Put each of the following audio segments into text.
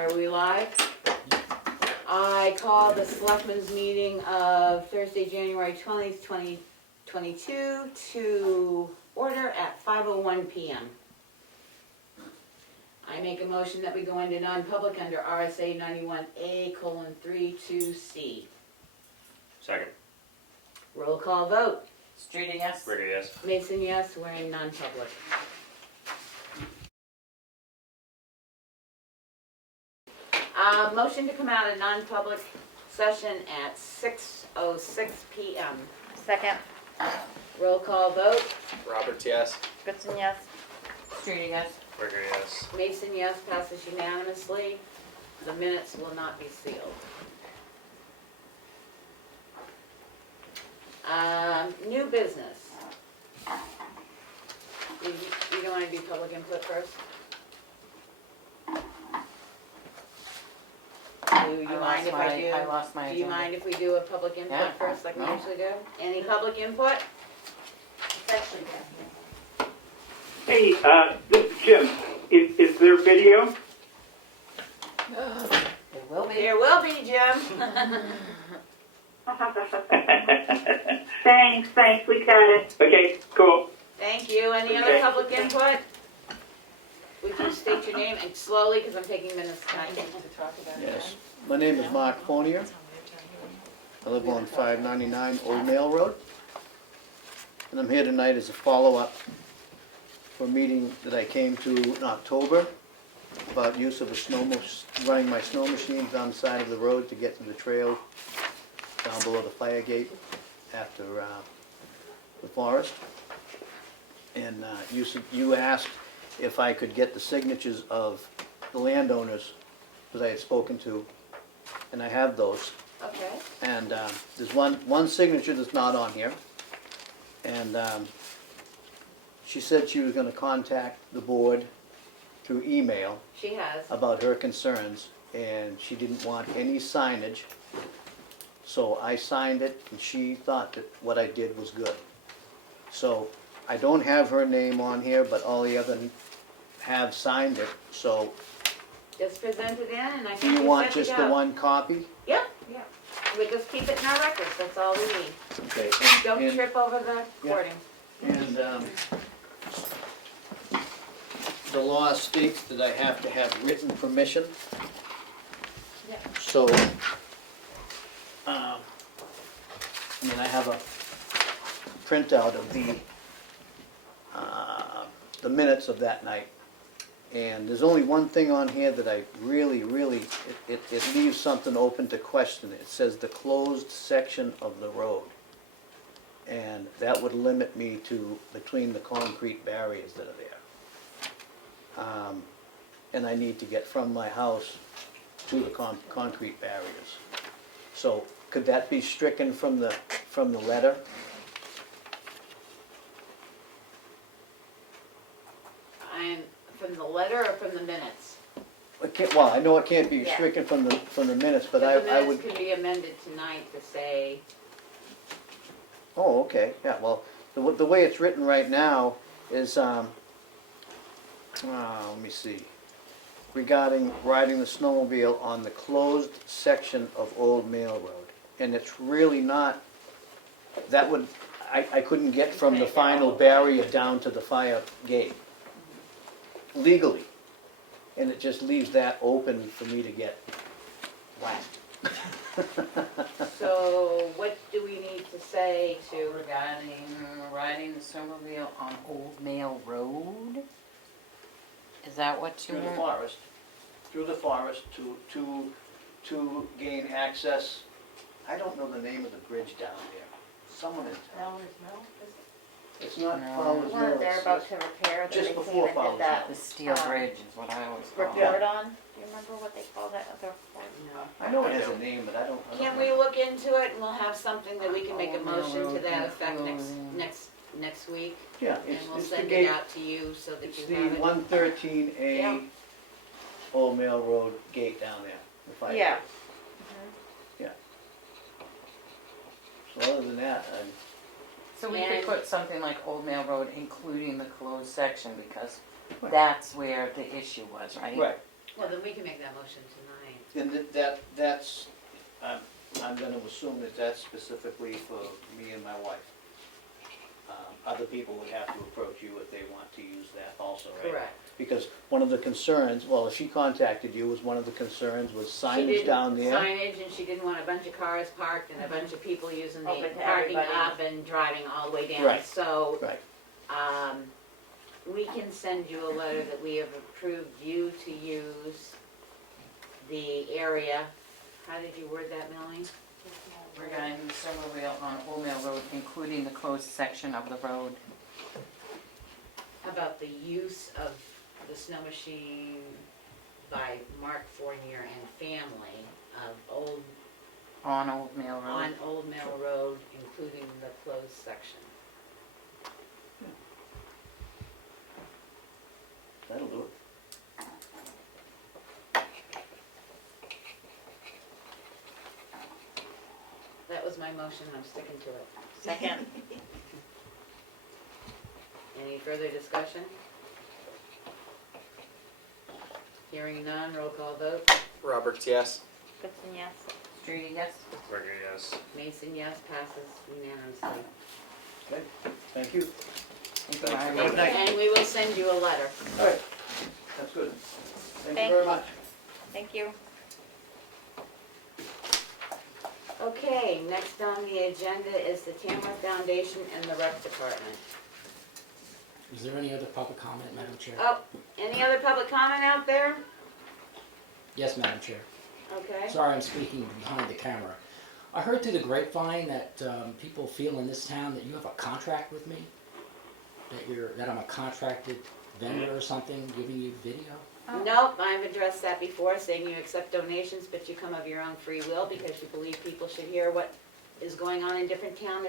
Are we live? I call the Selectmen's meeting of Thursday, January 20th, 2022 to order at 5:01 p.m. I make a motion that we go into non-public under RSA 91A:32C. Second. Roll call vote. Streeter, yes? Ritter, yes. Mason, yes, we're in non-public. Motion to come out of non-public session at 6:06 p.m. Second. Roll call vote. Roberts, yes. Goodson, yes? Streeter, yes? Ritter, yes. Mason, yes, passes unanimously. The minutes will not be sealed. New business. You don't want to do public input first? Do you mind if I do? I lost my Do you agenda. mind if we do a public input Yeah. first, like we No. usually do? Any public input? Hey, this is Jim. Is there video? It will be. There will be, Jim. Thanks, we got it. Okay, cool. Thank you. Any other Okay. public input? Would you state your name and slowly, because I'm taking minutes tonight. Yes, my name is Mark Fournier. I live on 599 Old Mail Road. And I'm here tonight as a follow-up for a meeting that I came to in October about use of a running my snow machines on the side of the road to get to the trail down below the fire gate after the forest. And you asked if I could get the signatures of the landowners that I had spoken to, and I have those. Okay. And there's one signature that's not on here. And she said she was gonna contact the board through email She has. about her concerns, and she didn't want any signage. So I signed it, and she thought that what I did was good. So I don't have her name on here, but all the other have signed it, so Just present it in and I do think you we want set to just go. the one copy? Yep, yeah. We just keep it in our records, that's all we need. Okay. Don't And- trip over the recording. And the law states that I have to have written permission. Yeah. So, I have a printout of the minutes of that night. And there's only one thing on here that I really, it leaves something open to question. It says the closed section of the road. And that would limit me to between the concrete barriers that are there. And I need to get from my house to the concrete barriers. So could that be stricken from the letter? And from the letter or from the minutes? Well, I know it can't be Yeah. stricken from the minutes, but The I minutes would. can be amended tonight to say, Oh, okay, yeah, well, the way it's written right now is, let me see. Regarding riding the snowmobile on the closed section of Old Mail Road. And it's really not, that would, I couldn't get from the final barrier down to the fire gate legally. And it just leaves that open for me to get whacked. so what do we need to say to, Regarding riding the snowmobile on Old Mail Road? Is that what you Through the want? forest, to gain access. I don't know the name of the bridge down there. Someone in town. It's not No. Fowler's Mill. They're it's- about to repair, that Just they came before and Fowler's did that The steel bridge is what I always call it. report on. Do you remember what they call that other report? no. I know it has a name, but I don't. Can we look into it and we'll have something that we can make a Old Mail motion to Road that effect including- next week? Yeah, And it's we'll the send it gate, out to you so that it's you the have it. 113A Yeah. Old Mail Road gate down there. the fire Yeah. gate. So other than that, So we And- could put something like Old Mail Road, including the closed section, because that's where the issue was, right? right. Well, then we can make that motion tonight. And that's, I'm gonna assume that that's specifically for me and my wife. Other people would have to approach you if they want to use that also, right? Correct. Because one of the concerns, well, if she contacted you, was one of the concerns was She signage didn't- down there. Signage, and she didn't want a bunch of cars parked and a bunch of people using the Open to parking everybody. up and driving all the way down. Right. So, Right, we can send you a letter that we have approved you to use the area. How did you word that, Melanie? Regarding the snowmobile on Old Mill Road, including the closed section of the road. About the use of the snow machine by Mark Fournier and family of On Old Mill Road. on Old Mill Road, including the closed section. that'll do it. That was my motion, I'm sticking to it. Second. Any further discussion? Hearing none, roll call vote. Roberts, yes. Goodson, yes. Streety, yes? Berger, yes. Mason, yes, passes unanimously. Okay, thank you. Thank you, Thanks for Irene. coming. And we will send you a letter. All right, that's good. Thank you Thank very you. much. Thank you. Okay, next on the agenda is the Tamworth Foundation and the Rec Department. Is there any other public comment, Madam Chair? Oh, any other public comment out there? Yes, Madam Chair. Okay. Sorry I'm speaking behind the camera. I heard through the grapevine that people feel in this town that you have a contract with me? That I'm a contracted vendor or something, giving you video? Nope, I've addressed that before, saying you accept donations, but you come of your own free will because you believe people should hear what is going on in different town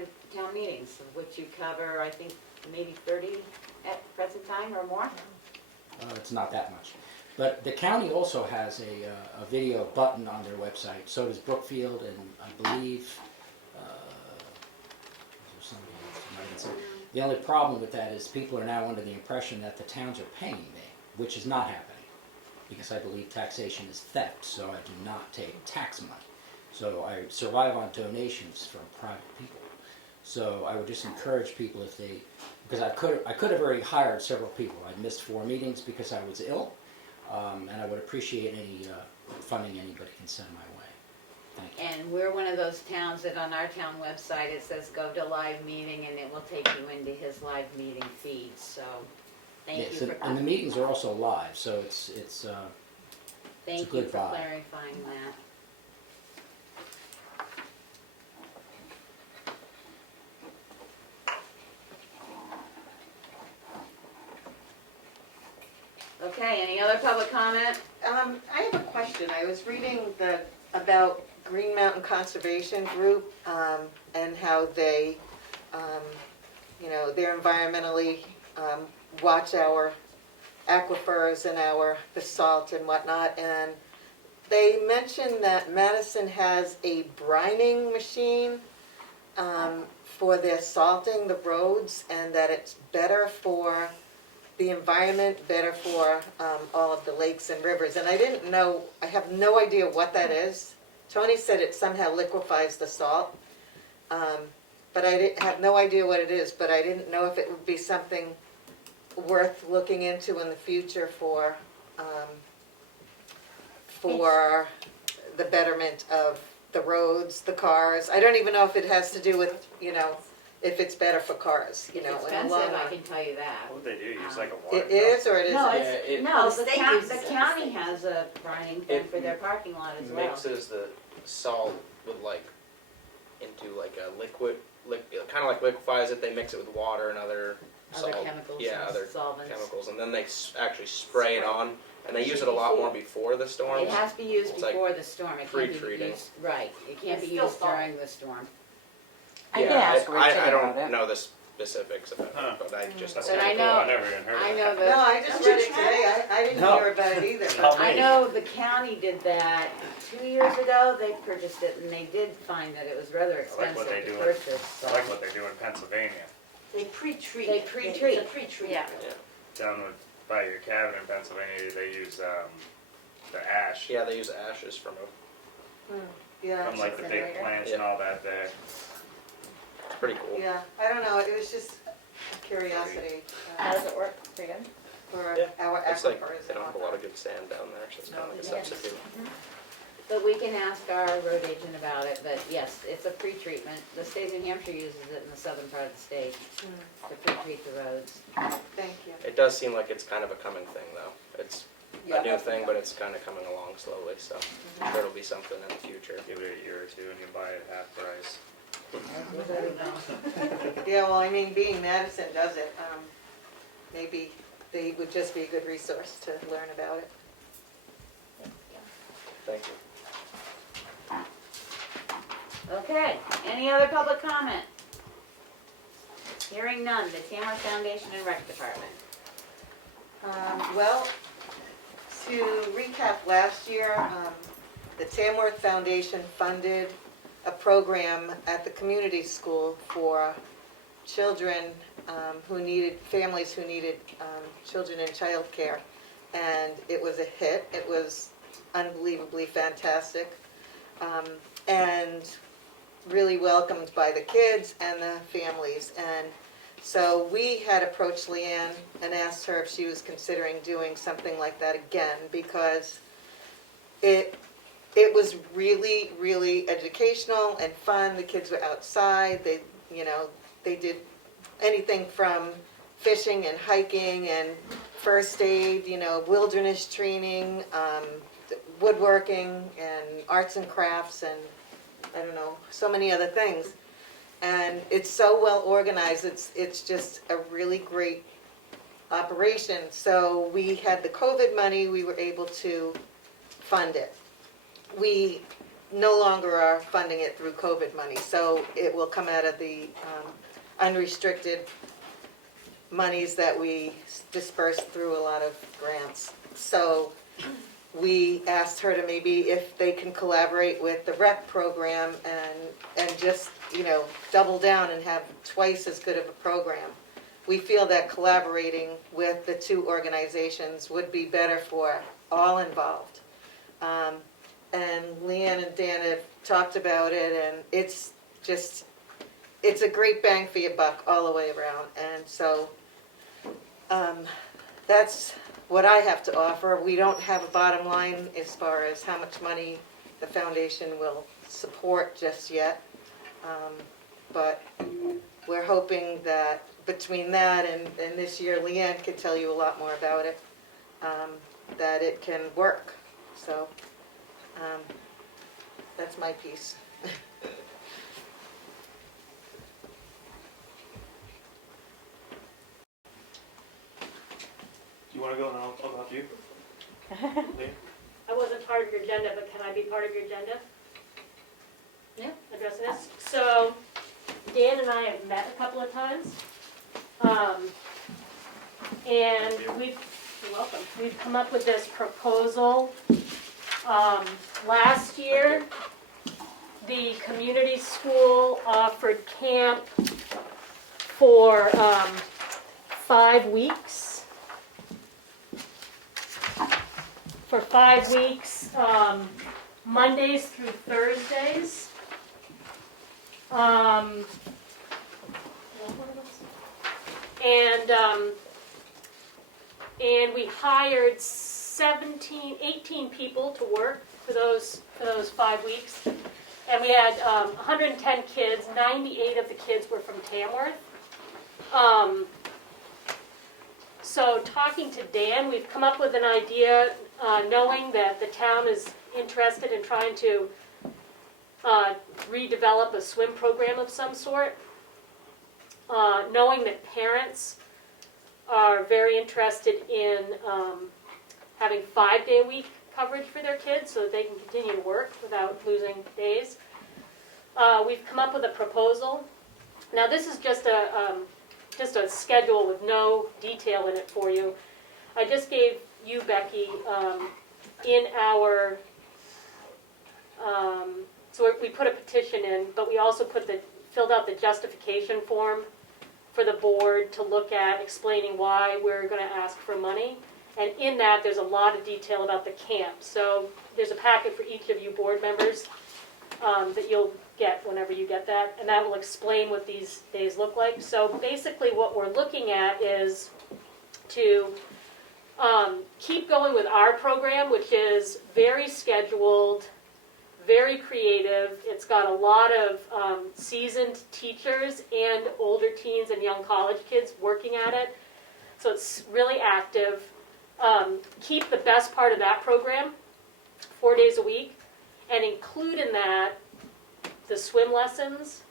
meetings, of which you cover, I think, maybe 30 at present time or more. It's not that much. But the county also has a video button on their website. So does Brookfield, and I believe, is there somebody else that might have said- The only problem with that is people are now under the impression that the towns are paying me, which is not happening. Because I believe taxation is theft, so I do not take tax money. So I survive on donations from private people. So I would just encourage people if they, because I could have already hired several people. I missed 4 meetings because I was ill, and I would appreciate any funding anybody can send my way. Thank you. And we're one of those towns that on our town website, it says go to live meeting and it will take you into his live meeting feed, so thank you Yes, for, and the meetings are also live, so it's thank you good for vibe. clarifying that. Okay, any other public comment? I have a question. I was reading about Green Mountain Conservation Group, and how they, they're environmentally, watch our aquifers and the salt and whatnot, and they mentioned that Madison has a brining machine, for their salting the roads, and that it's better for the environment, better for all of the lakes and rivers. And I didn't know, I have no idea what that is. Tony said it somehow liquefies the salt, but I have no idea what it is, but I didn't know if it would be something worth looking into in the future for the betterment of the roads, the cars. I don't even know if it has to do with, if it's better for cars, It's in the expensive, long I run. can tell you that. What would they do, use like a water It is or it isn't? No, it- no, The the state county, uses the it. county has a brining thing It for their parking lot as well. mixes the salt with into a liquid, kind of like liquefies it. They mix it with water and other Other salt, chemicals yeah, and other solvents. chemicals, and then they actually spray it on. And they use it a lot more before the storm. It has to be used It's like before the storm, it can't be pre-treating. used, right, it can't It's be still used salt. during the storm. I can Yeah, ask Richard I about don't it. know the specifics of it, Huh. but I just That's But kinda I cool, know- I never even heard of I that. know No, that, I just read it today. I didn't No. hear about it either. Tell I me. know the county did that 2 years ago, they purchased it, and they did find that it was rather I like expensive what they to do, purchase, so. I like what they do in Pennsylvania, They pre-treat. They it. pre-treat. It's a pre-treat. Yeah. yeah. down by your cabin in Pennsylvania, they use, the ash Yeah, they use ashes from Yeah, from like the big incinerator. plants and all that there. it's pretty cool. yeah, I don't know, it was just a curiosity How does it work? Pretty good? for Yeah, our It's like, aquifers they and don't have a lot whatnot. of good sand down there, so it's kind of like a Yes. substitute. But we can ask our road agent about it, but yes, it's a pre-treatment. The state of New Hampshire uses it in the southern part of the state to pre-treat the roads. Thank you. It does seem like it's kind of a coming thing, though. It's Yeah, a new that's- thing, but it's kind of coming along slowly, so I'm sure it'll be something in the future. Give it a year or two and you buy it half price. Yeah, well, I mean, being Madison does it, maybe they would just be a good resource to learn about it. Thank you. Okay, any other public comment? Hearing none, the Tamworth Foundation and Rec Department. Well, to recap last year, the Tamworth Foundation funded a program at the community school for children families who needed children in childcare. And it was a hit. It was unbelievably fantastic. And really welcomed by the kids and the families. And so we had approached Leanne and asked her if she was considering doing something like that again, because it was really, really educational and fun. The kids were outside. They did anything from fishing and hiking and first aid, wilderness training, woodworking and arts and crafts and I don't know, so many other things. And it's so well organized, it's just a really great operation. So we had the COVID money, we were able to fund it. We no longer are funding it through COVID money, so it will come out of the unrestricted monies that we dispersed through a lot of grants. So we asked her to maybe if they can collaborate with the rec program and just, double down and have twice as good of a program. We feel that collaborating with the two organizations would be better for all involved. And Leanne and Dan have talked about it, and it's a great bang for your buck all the way around. And so that's what I have to offer. We don't have a bottom line as far as how much money the foundation will support just yet. But we're hoping that between that and this year, Leanne can tell you a lot more about it, that it can work. So that's my piece. Do you want to go and I'll help you? Lee? I wasn't part of your agenda, but can I be part of your agenda? Yeah. Addressing this? So, Dan and I have met a couple of times. And you're welcome. We've come up with this proposal. Last year, the community school offered camp for 5 weeks. For 5 weeks, Mondays through Thursdays. And we hired 18 people to work for those 5 weeks. And we had 110 kids, 98 of the kids were from Tamworth. So talking to Dan, we've come up with an idea, knowing that the town is interested in trying to redevelop a swim program of some sort. Knowing that parents are very interested in having 5-day-a-week coverage for their kids so that they can continue to work without losing days. We've come up with a proposal. Now this is just a schedule with no detail in it for you. I just gave you, Becky, in our, so we put a petition in, but we also filled out the justification form for the board to look at, explaining why we're going to ask for money. And in that, there's a lot of detail about the camp. So there's a packet for each of you board members that you'll get whenever you get that, and that will explain what these days look like. So basically what we're looking at is to keep going with our program, which is very scheduled, very creative. It's got a lot of seasoned teachers and older teens and young college kids working at it. So it's really active. Keep the best part of that program 4 days a week, and include in that the swim lessons.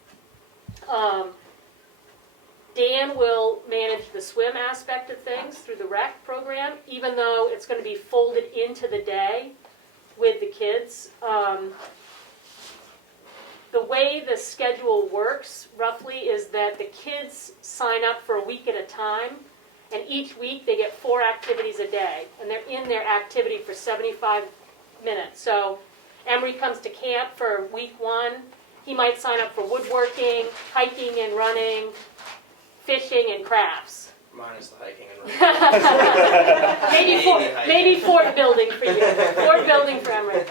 Dan will manage the swim aspect of things through the rec program, even though it's going to be folded into the day with the kids. The way the schedule works, roughly, is that the kids sign up for a week at a time, and each week they get 4 activities a day, and they're in their activity for 75 minutes. So Emery comes to camp for week 1. He might sign up for woodworking, hiking and running, fishing and crafts. Minus the hiking and running. maybe fort building for you. Fort building for Emery.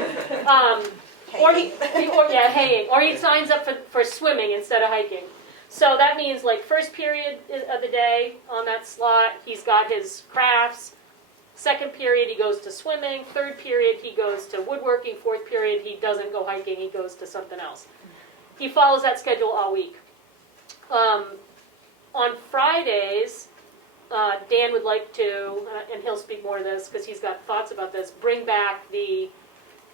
Haying. Or he signs up for swimming instead of hiking. So that means like first period of the day on that slot, he's got his crafts. Second period, he goes to swimming. Third period, he goes to woodworking. Fourth period, he doesn't go hiking. He goes to something else. He follows that schedule all week. On Fridays, Dan would like to, and he'll speak more to this because he's got thoughts about this, bring back the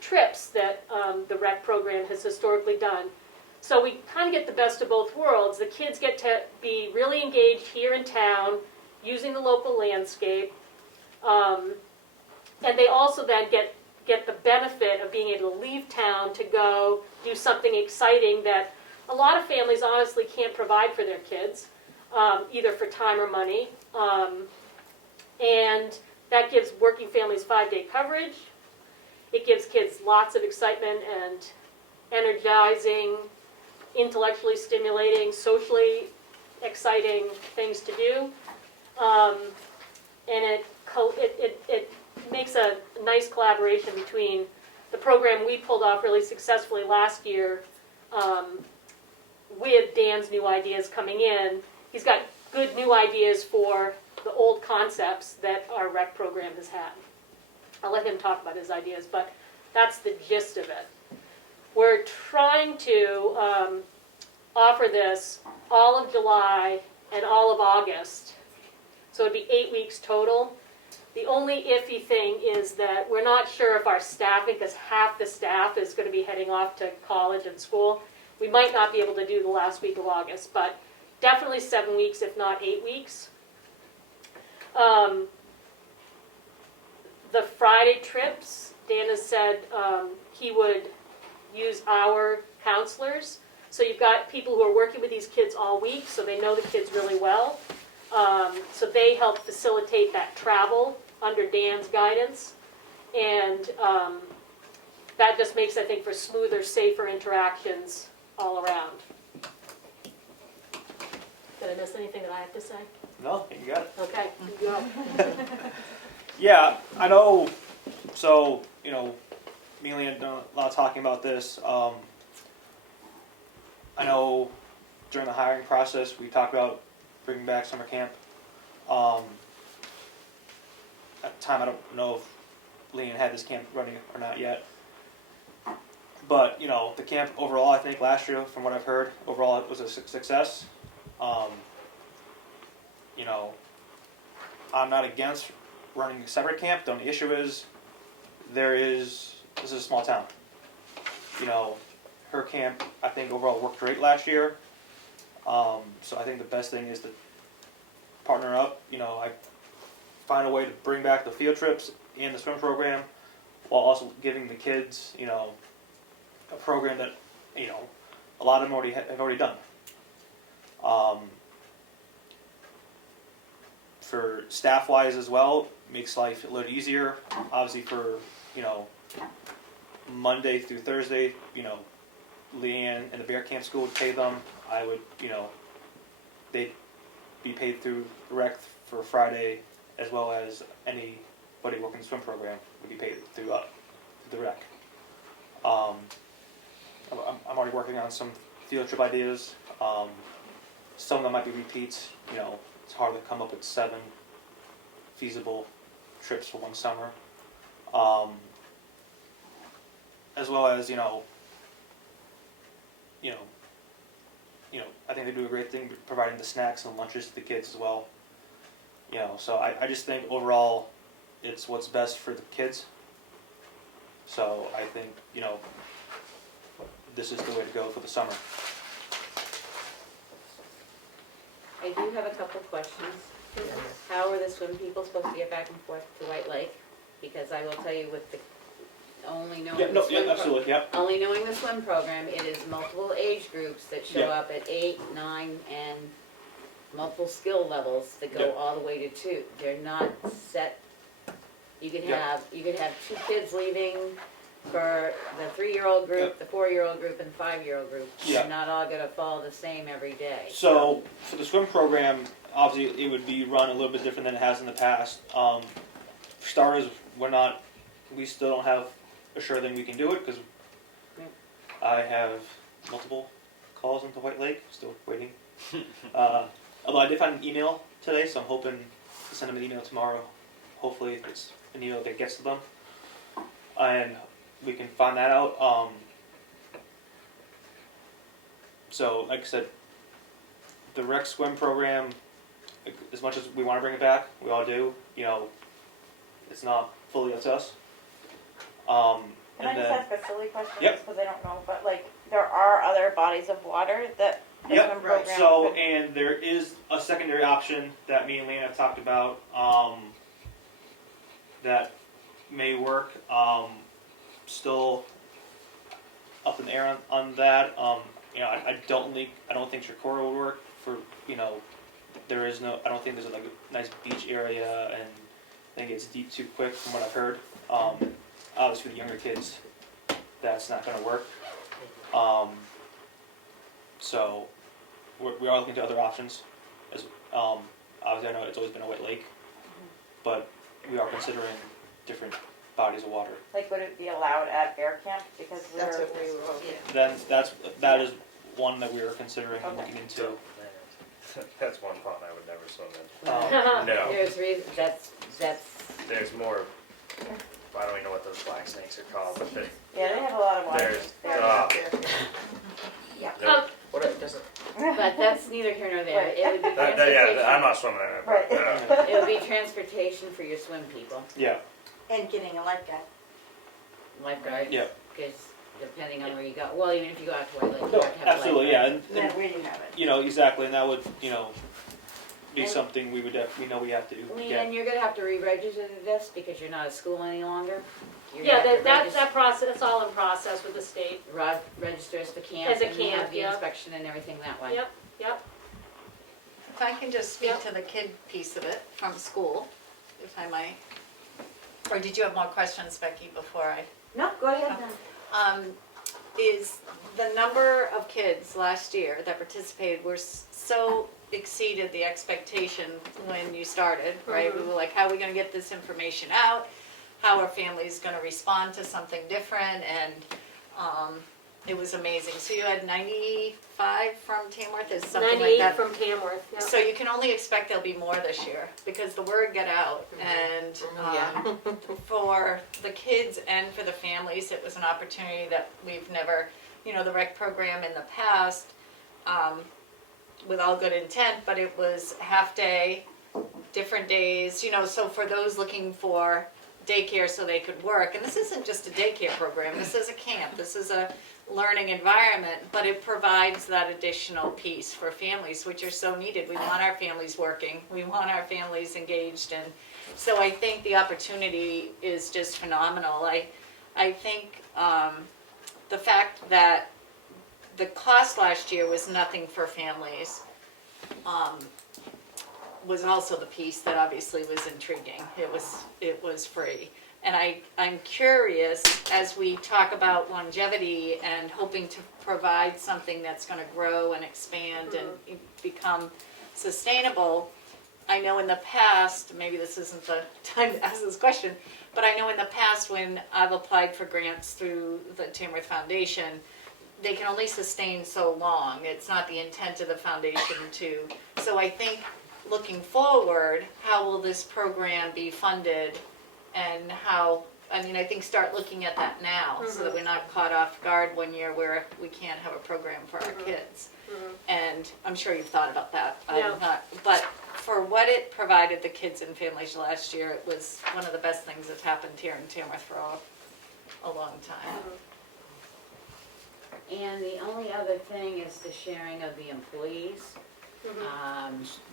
trips that the rec program has historically done. So we kind of get the best of both worlds. The kids get to be really engaged here in town, using the local landscape, and they also then get the benefit of being able to leave town to go do something exciting that a lot of families honestly can't provide for their kids, either for time or money. And that gives working families 5-day coverage. It gives kids lots of excitement and energizing, intellectually stimulating, socially exciting things to do. And it makes a nice collaboration between the program we pulled off really successfully last year with Dan's new ideas coming in. He's got good new ideas for the old concepts that our rec program has had. I'll let him talk about his ideas, but that's the gist of it. We're trying to offer this all of July and all of August. So it'd be 8 weeks total. The only iffy thing is that we're not sure if our staffing, because half the staff is going to be heading off to college and school, we might not be able to do the last week of August, but definitely 7 weeks, if not 8 weeks. The Friday trips, Dan has said he would use our counselors. So you've got people who are working with these kids all week, so they know the kids really well. So they help facilitate that travel under Dan's guidance. And that just makes, I think, for smoother, safer interactions all around. Did I miss anything that I have to say? No, you got it. Okay, you go. Yeah, I know. So, me and Leanne done a lot of talking about this. I know during the hiring process we talked about bringing back summer camp. At the time, I don't know if Leanne had this camp running or not yet. But, the camp overall, I think last year, from what I've heard, overall it was a success. I'm not against running a separate camp. The only issue is this is a small town. Her camp, I think, overall worked great last year. So I think the best thing is to partner up. I find a way to bring back the field trips and the swim program while also giving the kids, a program that, a lot of them have already done. For staff-wise as well, makes life a little easier. Obviously for, Monday through Thursday, Leanne and the Bear Camp School would pay them. I would, they'd be paid through the rec for Friday, as well as any anybody working the swim program would be paid through the rec. I'm already working on some field trip ideas. Some of them might be repeats. You know, it's hard to come up with 7 feasible trips for one summer. As well as I think they do a great thing providing the snacks and lunches to the kids as well. So I just think overall it's what's best for the kids. So I think, this is the way to go for the summer. I do have a couple questions. How are the swim people supposed to get back and forth to White Lake? Because I will tell you with the, only knowing the swim Absolutely, yep. only knowing the swim program, it is multiple age groups that show Yeah. up at 8, 9, and multiple skill levels that go Yeah. all the way to 2. They're not set. You could Yeah. have 2 kids leaving for the 3-year-old group, the 4-year-old group, and 5-year-old group. Yeah. They're not all gonna follow the same every day. So for the swim program, obviously it would be run a little bit different than it has in the past. For starters, we still don't have a sure thing we can do it because Yeah. I have multiple calls into White Lake, still waiting. Although I did find an email today, so I'm hoping to send them an email tomorrow. Hopefully it's an email that gets to them. And we can find that out. So, like I said, the rec swim program, as much as we want to bring it back, we all do. It's not fully up to us. Can I just ask a silly question? Yep. Because I don't know, but like, there are other bodies of water that the Yep. swim program So, could- and there is a secondary option that me and Lane have talked about that may work. Still up in the air on that. I don't think Shakora would work for. There is no. I don't think there's like a nice beach area, and I think it's deep too quick from what I've heard. Obviously, for the younger kids, that's not going to work. So we are looking to other options. Obviously, I know it's always been a wet lake, but we are considering different bodies of water. like, would it be allowed at bear camp? Because That's we're, what we were hoping. Then that is one that we are considering and Okay. looking into. That's one pond I would never swim in. No, There's reason, that's, there's more, I don't even know what those black snakes are called, but yeah, they have a lot of water. there's, Yeah. nope. What it doesn't. but that's neither here nor there. Right. It would be Yeah, transportation. I'm not swimming in it. Right. No. It would be transportation for your swim people, Yeah, And getting a lifeguard. lifeguards. Yeah. Because depending on where you go, well, even if you go out to White Lake, you no, have to have a absolutely, lifeguard. yeah, And then where do you have it? exactly, and that would, be And- something we would we know we have to Lean, get. and you're gonna have to re-register this because you're not a school any longer. You're Yeah, gonna have to that process, that's all in process with the state. register as the camp. As a and you have camp, the yeah. inspection and everything that way. Yep, yep. If I can just speak Yep. to the kid piece of it from school, if I might. Or did you have more questions, Becky, before I? No, go ahead then. Is the number of kids last year that participated were so exceeded the expectation when you started, right? We were like, how are we gonna get this information out? How are families gonna respond to something different? And it was amazing. So you had 95 from Tamworth, is something like 98 that? from Tamworth, yeah. So you can only expect there'll be more this year, because the word got out, and for the kids and for the families, it was an opportunity that we've never, the rec program in the past, with all good intent, but it was half day, different days, so for those looking for daycare so they could work, and this isn't just a daycare program, this is a camp, this is a learning environment, but it provides that additional piece for families, which are so needed. We want our families working, we want our families engaged, and so I think the opportunity is just phenomenal. I think the fact that the cost last year was nothing for families was also the piece that obviously was intriguing. It was free. And I'm curious, as we talk about longevity and hoping to provide something that's gonna grow and expand and become sustainable, I know in the past, maybe this isn't the time to ask this question, but I know in the past when I've applied for grants through the Tamworth Foundation, they can only sustain so long. It's not the intent of the foundation to. So I think looking forward, how will this program be funded and how, I mean, I think start looking at that now so that we're not caught off guard one year where we can't have a program for our kids. And I'm sure you've thought about that. Yeah. But for what it provided the kids and families last year, it was one of the best things that's happened here in Tamworth for a long time. And the only other thing is the sharing of the employees.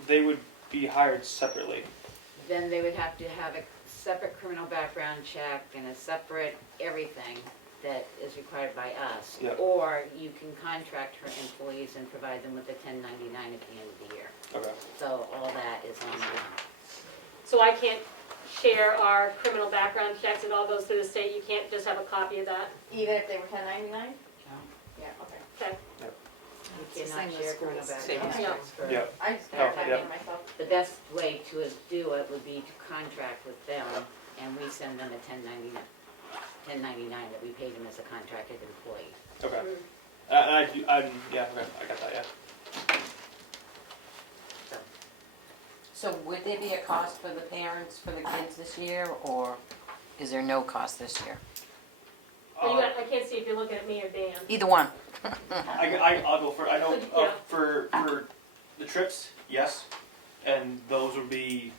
They would be hired separately. Then they would have to have a separate criminal background check and a separate everything that is required by us. Yep. Or you can contract for employees and provide them with a 1099 at the end of the year. Okay. So all that is on them. So I can't share our criminal background checks, it all goes through the state, you can't just have a copy of that? Even if they were 1099? No. Yeah, okay. Okay. You It's the cannot same as share criminal schools. background Yeah. checks for. Yeah. I just Oh, can't type yeah. in myself. The best way to do it would be to contract with them, and we send them a 1099 that we pay them as a contracted employee. Okay. Yeah, okay, I got that, yeah. So would there be a cost for the parents, for the kids this year, or is there no cost this year? Well, I can't see if you're looking at me or Dan. Either one. I'll go for, I know, Yeah. for the trips, yes, and those would be,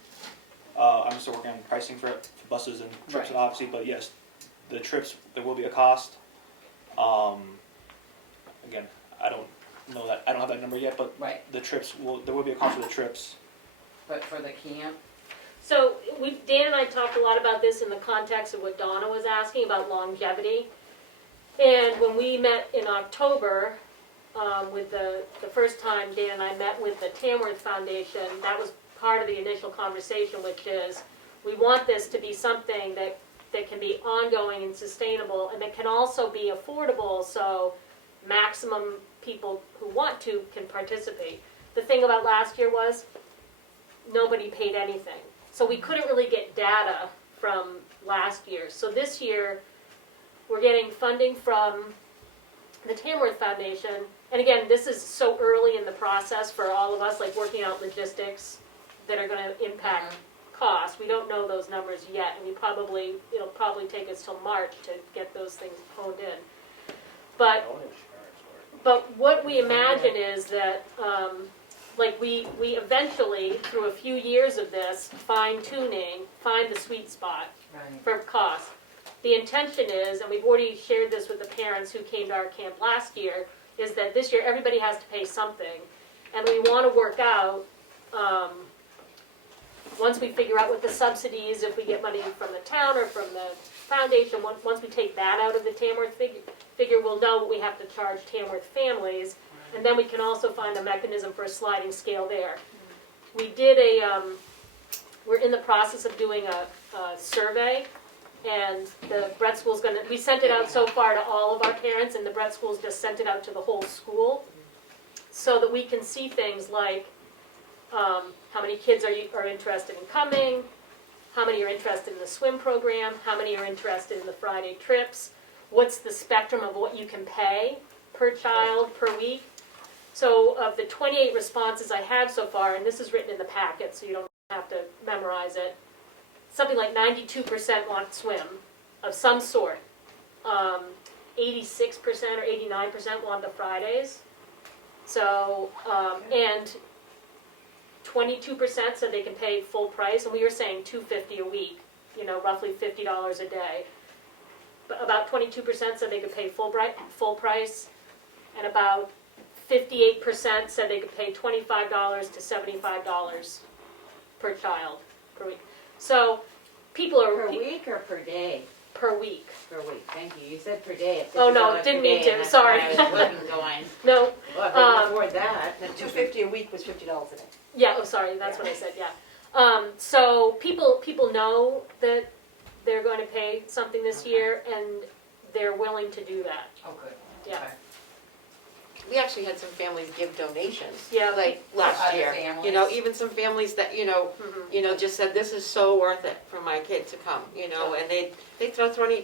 I'm still working on pricing for buses and trips, Right. obviously, but yes, the trips, there will be a cost. Again, I don't know that, I don't have that number yet, but Right, the trips there will be a cost for the trips. but for the camp? So Dan and I talked a lot about this in the context of what Donna was asking about longevity. And when we met in October, with the first time Dan and I met with the Tamworth Foundation, that was part of the initial conversation, which is we want this to be something that can be ongoing and sustainable, and that can also be affordable, so maximum people who want to can participate. The thing about last year was nobody paid anything. So we couldn't really get data from last year. So this year, we're getting funding from the Tamworth Foundation. And again, this is so early in the process for all of us, like working out logistics that are gonna impact cost. We don't know those numbers yet, and it'll probably take us till March to get those things honed in. But what we imagine is that, like we eventually, through a few years of this fine-tuning, find the sweet spot Right. for cost. The intention is, and we've already shared this with the parents who came to our camp last year, is that this year everybody has to pay something. And we want to work out, once we figure out what the subsidies, if we get money from the town or from the foundation, once we take that out of the Tamworth figure, we'll know what we have to charge Tamworth families. And then we can also find a mechanism for a sliding scale there. We did we're in the process of doing a survey, and the Brett School's we sent it out so far to all of our parents, and the Brett School's just sent it out to the whole school, so that we can see things like how many kids are interested in coming, how many are interested in the swim program, how many are interested in the Friday trips, what's the spectrum of what you can pay per child, per week. So of the 28 responses I have so far, and this is written in the packet so you don't have to memorize it, something like 92% want swim of some sort. 86% or 89% want the Fridays. So, and 22% said they can pay full price, and we were saying $250 a week, roughly $50 a day. But about 22% said they could pay full price, and about 58% said they could pay $25 to $75 per child per week. So people are Per week or per day? per week. Per week, thank you. You said per day. Oh, no, $50 didn't per mean day, to, and that's sorry. why I was looking going, No, well, if they can afford that. The $250 a week was $50 a day. yeah. Oh, sorry, that's what I said. Yeah. So people know that they're going to pay something this year, and they're willing to do that. Oh, good. Yeah. Okay. we actually had some families give donations. Yeah. Like last Other year, families. you know, even some families that, just said, this is so worth it for my kid to come, and they throw $20 in,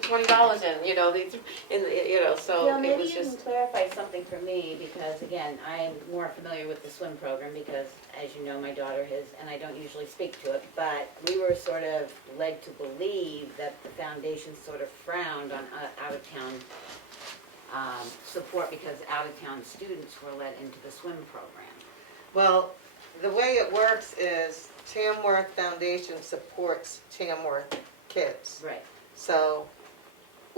so Well, it maybe was you can just, clarify something for me, because again, I'm more familiar with the swim program, because as you know, my daughter has, and I don't usually speak to it, but we were sort of led to believe that the foundation sort of frowned on out-of-town support, because out-of-town students were let into the swim program. well, the way it works is Tamworth Foundation supports Tamworth kids. Right. So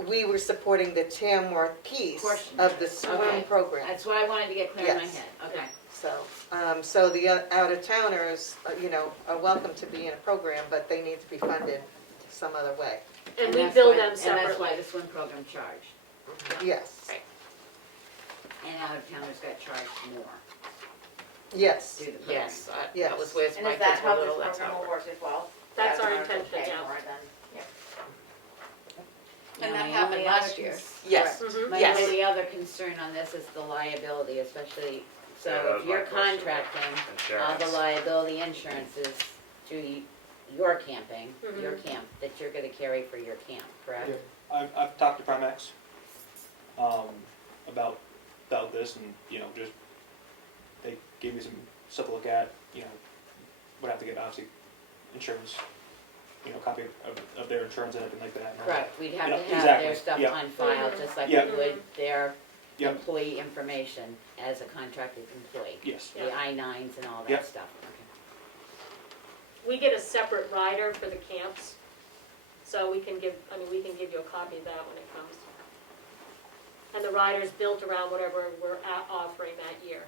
we were supporting the Tamworth piece Portion. of the swim Okay. program. That's what I wanted to get clear in my Yes. head, okay. So the out-of-towners, are welcome to be in a program, but they need to be funded some other way. And we that's bill why- them And that's why separately. the swim program charged, Yes, and out-of-towners got charged more yes. through the program. Yes, that was with And my is that kids were how this little, that's program how will it works. work as well? That's our in order to intention, pay yeah. more than- And Now, that my happened only last other year. cons- Yes, Mhm. My yes. only other concern on this is the liability, especially, Yeah, that so was if my you're question. contracting, all the Insurance. liability insurance is through your camping, your Mhm. camp, that you're gonna carry for your camp, correct? Yeah. I've talked to Primex, about this, and, just, they gave me some stuff to look at, would have to get, obviously, insurance, copy of their insurance and everything like that. Correct, we'd have Yeah, to have exactly, their stuff yeah. on file, Mhm. just like Yeah. we would their Yep. employee information as a contracted employee. Yes. The Yeah. I-9s and all Yeah. that stuff, okay. We get a separate rider for the camps, so we can give you a copy of that when it comes. And the rider's built around whatever we're offering that year.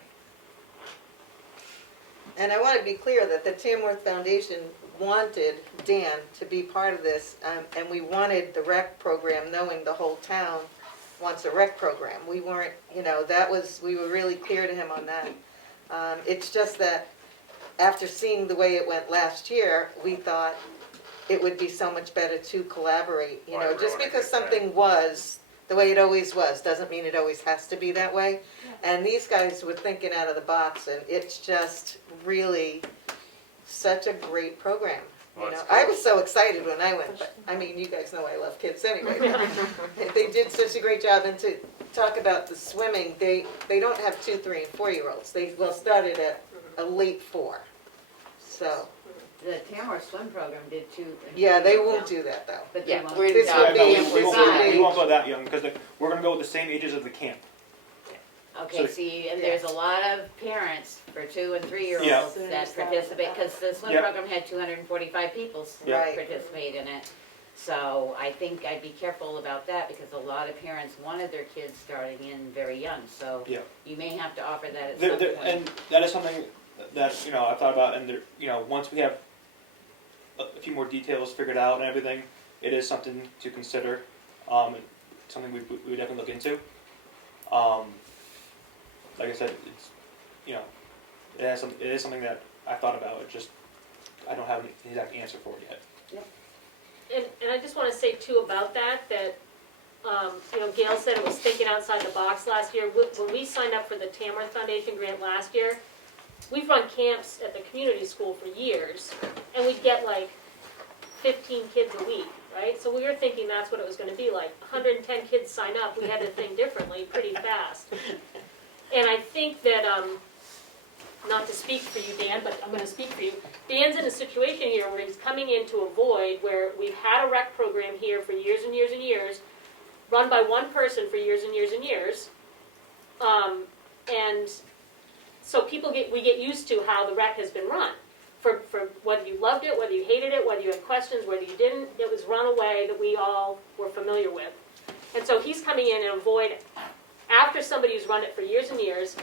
And I want to be clear that the Tamworth Foundation wanted Dan to be part of this, and we wanted the rec program, knowing the whole town wants a rec program. We weren't, we were really clear to him on that. It's just that after seeing the way it went last year, we thought it would be so much better to collaborate, Why just ruin a because good thing? something was the way it always was, doesn't mean it always has to be that way. And these guys were thinking out of the box, and it's just really such a great program. Well, that's I cool. was so excited when I went, but, you guys know I love kids anyway. They did such a great job, and to talk about the swimming, they don't have 2, 3, and 4-year-olds. They started at a late 4. So, The Tamworth swim program did too. yeah, they won't do that though. But they Yeah, won't. this Yeah, would no, be, we this won't would go- be. we won't go that young, because we're gonna go with the same ages of the camp. Okay, So- see, and there's a lot of parents for 2 and 3-year-olds Yeah. that participate, because the swim Yep. program had 245 people Yeah. Right. participate in it. So I think I'd be careful about that, because a lot of parents wanted their kids starting in very young, so Yeah. you may have to offer that at There- some there- point. and that is something that, I thought about, and once we have a few more details figured out and everything, it is something to consider, something we would definitely look into. Like I said, it's, it is something that I thought about, I don't have an exact answer for it yet. And I just wanna say too about that, Gail said it was thinking outside the box last year. When we signed up for the Tamworth Foundation grant last year, we've run camps at the community school for years, and we'd get like 15 kids a week, right? So we were thinking that's what it was gonna be like. 110 kids sign up, we had to think differently pretty fast. And I think that, not to speak for you, Dan, but I'm gonna speak for you. Dan's in a situation here where he's coming into a void where we've had a rec program here for years and years and years, run by one person for years and years and years. And so we get used to how the rec has been run. For whether you loved it, whether you hated it, whether you had questions, whether you didn't, it was run a way that we all were familiar with. And so he's coming in a void after somebody who's run it for years and years,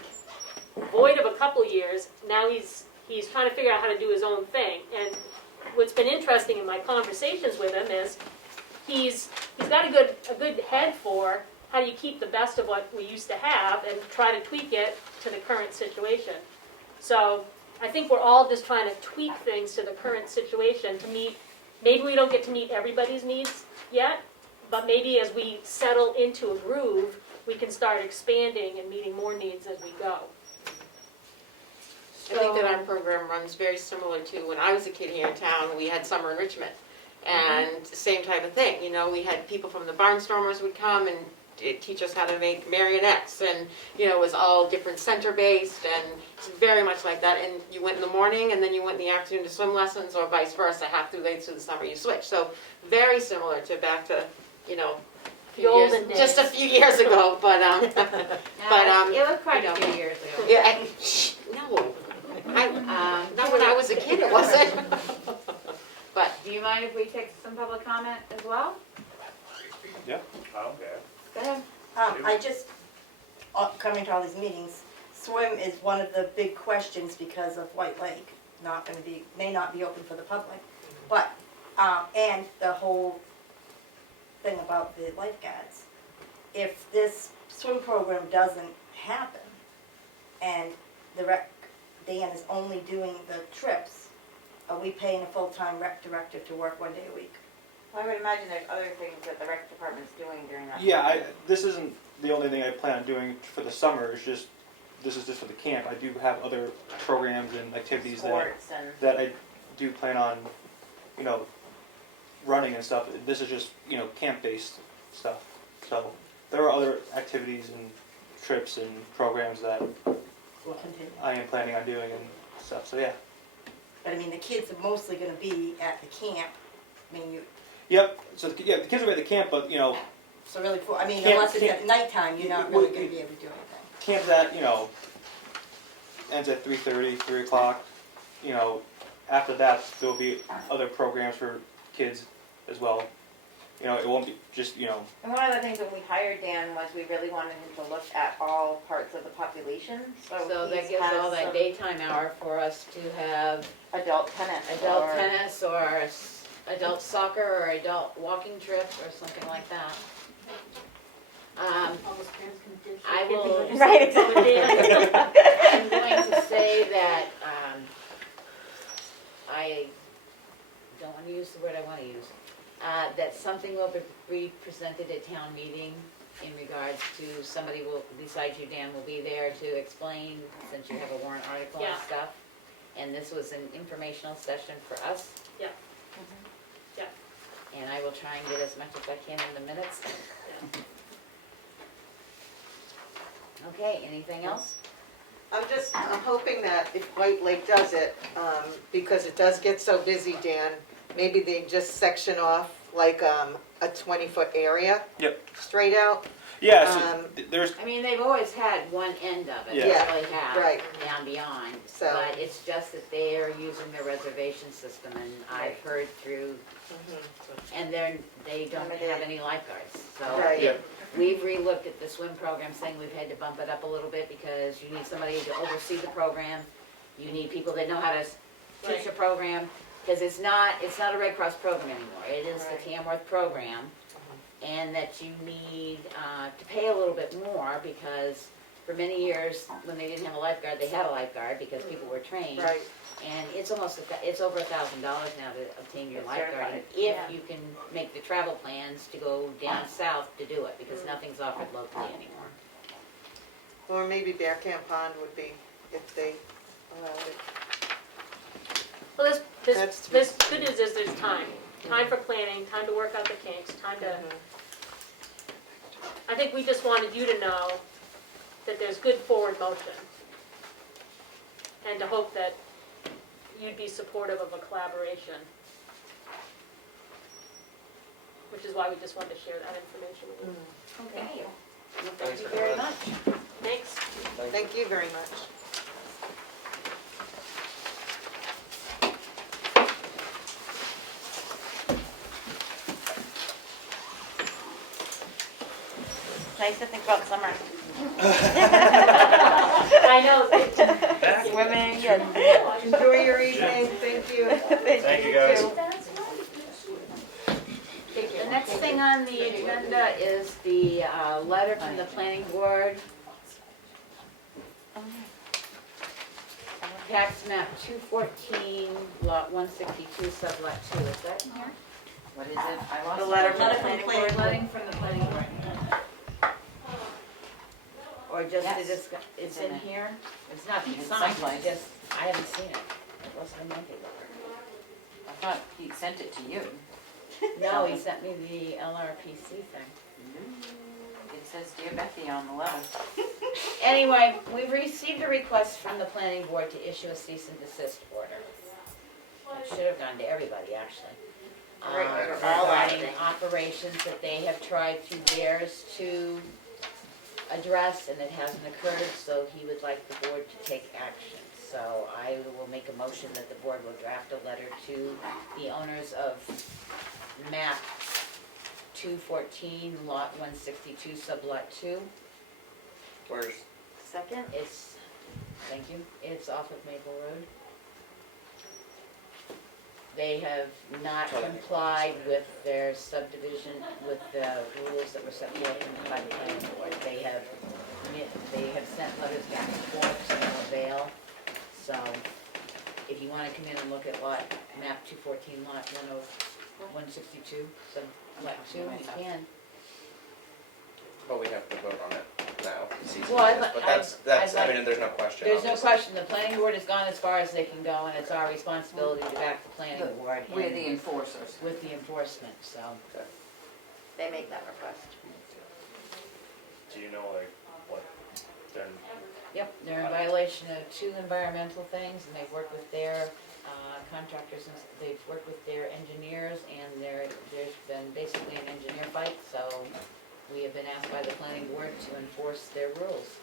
void of a couple years. Now he's trying to figure out how to do his own thing. And what's been interesting in my conversations with him is he's got a good head for how do you keep the best of what we used to have and try to tweak it to the current situation. So I think we're all just trying to tweak things to the current situation to meet, maybe we don't get to meet everybody's needs yet, but maybe as we settle into a groove, we can start expanding and meeting more needs as we go. I think that our program runs very similar to when I was a kid here in town, we had summer enrichment. And same type of thing, you know, we had people from the Barnstormers would come and teach us how to make marionettes, and, you know, it was all different center-based, and it's very much like that. And you went in the morning, and then you went in the afternoon to swim lessons, or vice versa, half through the summer you switch. So very similar to back to, you know, The olden days. just a few years ago, but, It was quite a few years ago. yeah, no, not when I was a kid, it wasn't. But do you mind if we take some public comment as well? I don't care. Go ahead. I just, coming to all these meetings, swim is one of the big questions because of White Lake may not be open for the public. But, and the whole thing about the lifeguards. If this swim program doesn't happen and the rec, Dan is only doing the trips, are we paying a full-time rec director to work 1 day a week? I would imagine there's other things that the rec department's doing during that. Yeah, this isn't the only thing I plan on doing for the summer. It's just, this is just for the camp. I do have other programs and activities Sports and. that I do plan on, you know, running and stuff. This is just, you know, camp-based stuff. So there are other activities and trips and programs that Will continue. I am planning on doing and stuff. So yeah. But I mean, the kids are mostly gonna be at the camp. I mean, Yep. So the kids will be at the camp, but you know, so really, I mean, Camp- unless it's camp- at nighttime, you're not really gonna be able to do anything. camp that, you know, ends at 3:30, 3 o'clock. You know, after that, there will be other programs for kids as well. You know, it won't be just, you know, And one of the things when we hired Dan was we really wanted him to look at all parts of the population. So that he's gives had all that some daytime hour for us to have adult tennis. adult or- tennis or adult soccer or adult walking trip or something like that. All those parents can ditch I their kids and will- go do Right, something with Dan. I'm going to say that, I don't wanna use the word I wanna use. That something will be presented at town meeting in regards to, somebody will, besides you, Dan, will be there to explain, since you have a warrant article and Yeah. stuff. And this was an informational session for us. Yeah. Mm-hmm. And I will try and get as much as I can in the minutes. Okay, anything else? I'm hoping that if White Lake does it, because it does get so busy, Dan, maybe they just section off like a 20-foot area. Yep. Straight out. yeah. So there's I mean, they've always had one end of it, they Yeah. really have, Right. down beyond. So- But it's just that they are using their reservation system, and I've heard through, and they don't have any lifeguards. So Right. Yeah. we've re-looked at the swim program, saying we've had to bump it up a little bit because you need somebody to oversee the program. You need people that know how to teach the program, because it's not a Red Cross program anymore. It is the Tamworth program. And that you need to pay a little bit more, because for many years, when they didn't have a lifeguard, they had a lifeguard because people were trained. Right. And it's it's over $1,000 now to obtain your Get lifeguard, certified, if yeah. you can make the travel plans to go down south to do it, because nothing's offered locally anymore. Or maybe Bear Camp Pond would be, if they allowed it. Well, That's- this good news is there's time for planning, time to work out the kinks, time to, I think we just wanted you to know that there's good forward motion. And to hope that you'd be supportive of a collaboration. Which is why we just wanted to share that information with you. Okay. Well, thank you very much. Thanks. Thank you very much. Nice to think about summer. I know, Swimming and. Enjoy your evening, thank you. Thank you, guys. The next thing on the agenda is the letter from the planning board. Tax map 214, lot 162, sublot 2, is that in here? What is it? I lost The it. letter from the planning board. Letting from the planning board. or just to Yes. discuss, it's in in there. here? It's not It's signed, someplace. it's just, I haven't seen it. It wasn't in my paper. I thought he sent it to you. No, he sent me the LRPC thing. It says Dear Becky on the letter. Anyway, we've received a request from the planning board to issue a cease and desist order. It should have gone to everybody, actually. Right, for all Regarding acting. operations that they have tried through theirs to address, and it hasn't occurred, so he would like the board to take action. So I will make a motion that the board will draft a letter to the owners of map 214, lot 162, sublot 2. Where's, Second? It's, thank you, it's off of Maple Road. They have not complied with their subdivision, with the rules that were set forth by the planning board. They have sent letters back and forth to no avail. So, if you wanna come in and look at map 214, lot 162, lot 2, you can. but we have to vote on it now. Well, But that's, I'd I mean, there's no question. There's no obviously. question, the planning board has gone as far as they can go, and it's our responsibility to back the planning board. We're and the enforcers. with the enforcement, so. They make that request. Do you know like what they're, Yep, they're in violation of 2 environmental things, and they've worked with their contractors, and they've worked with their engineers, and there's been basically an engineer fight, so we have been asked by the planning board to enforce their rules.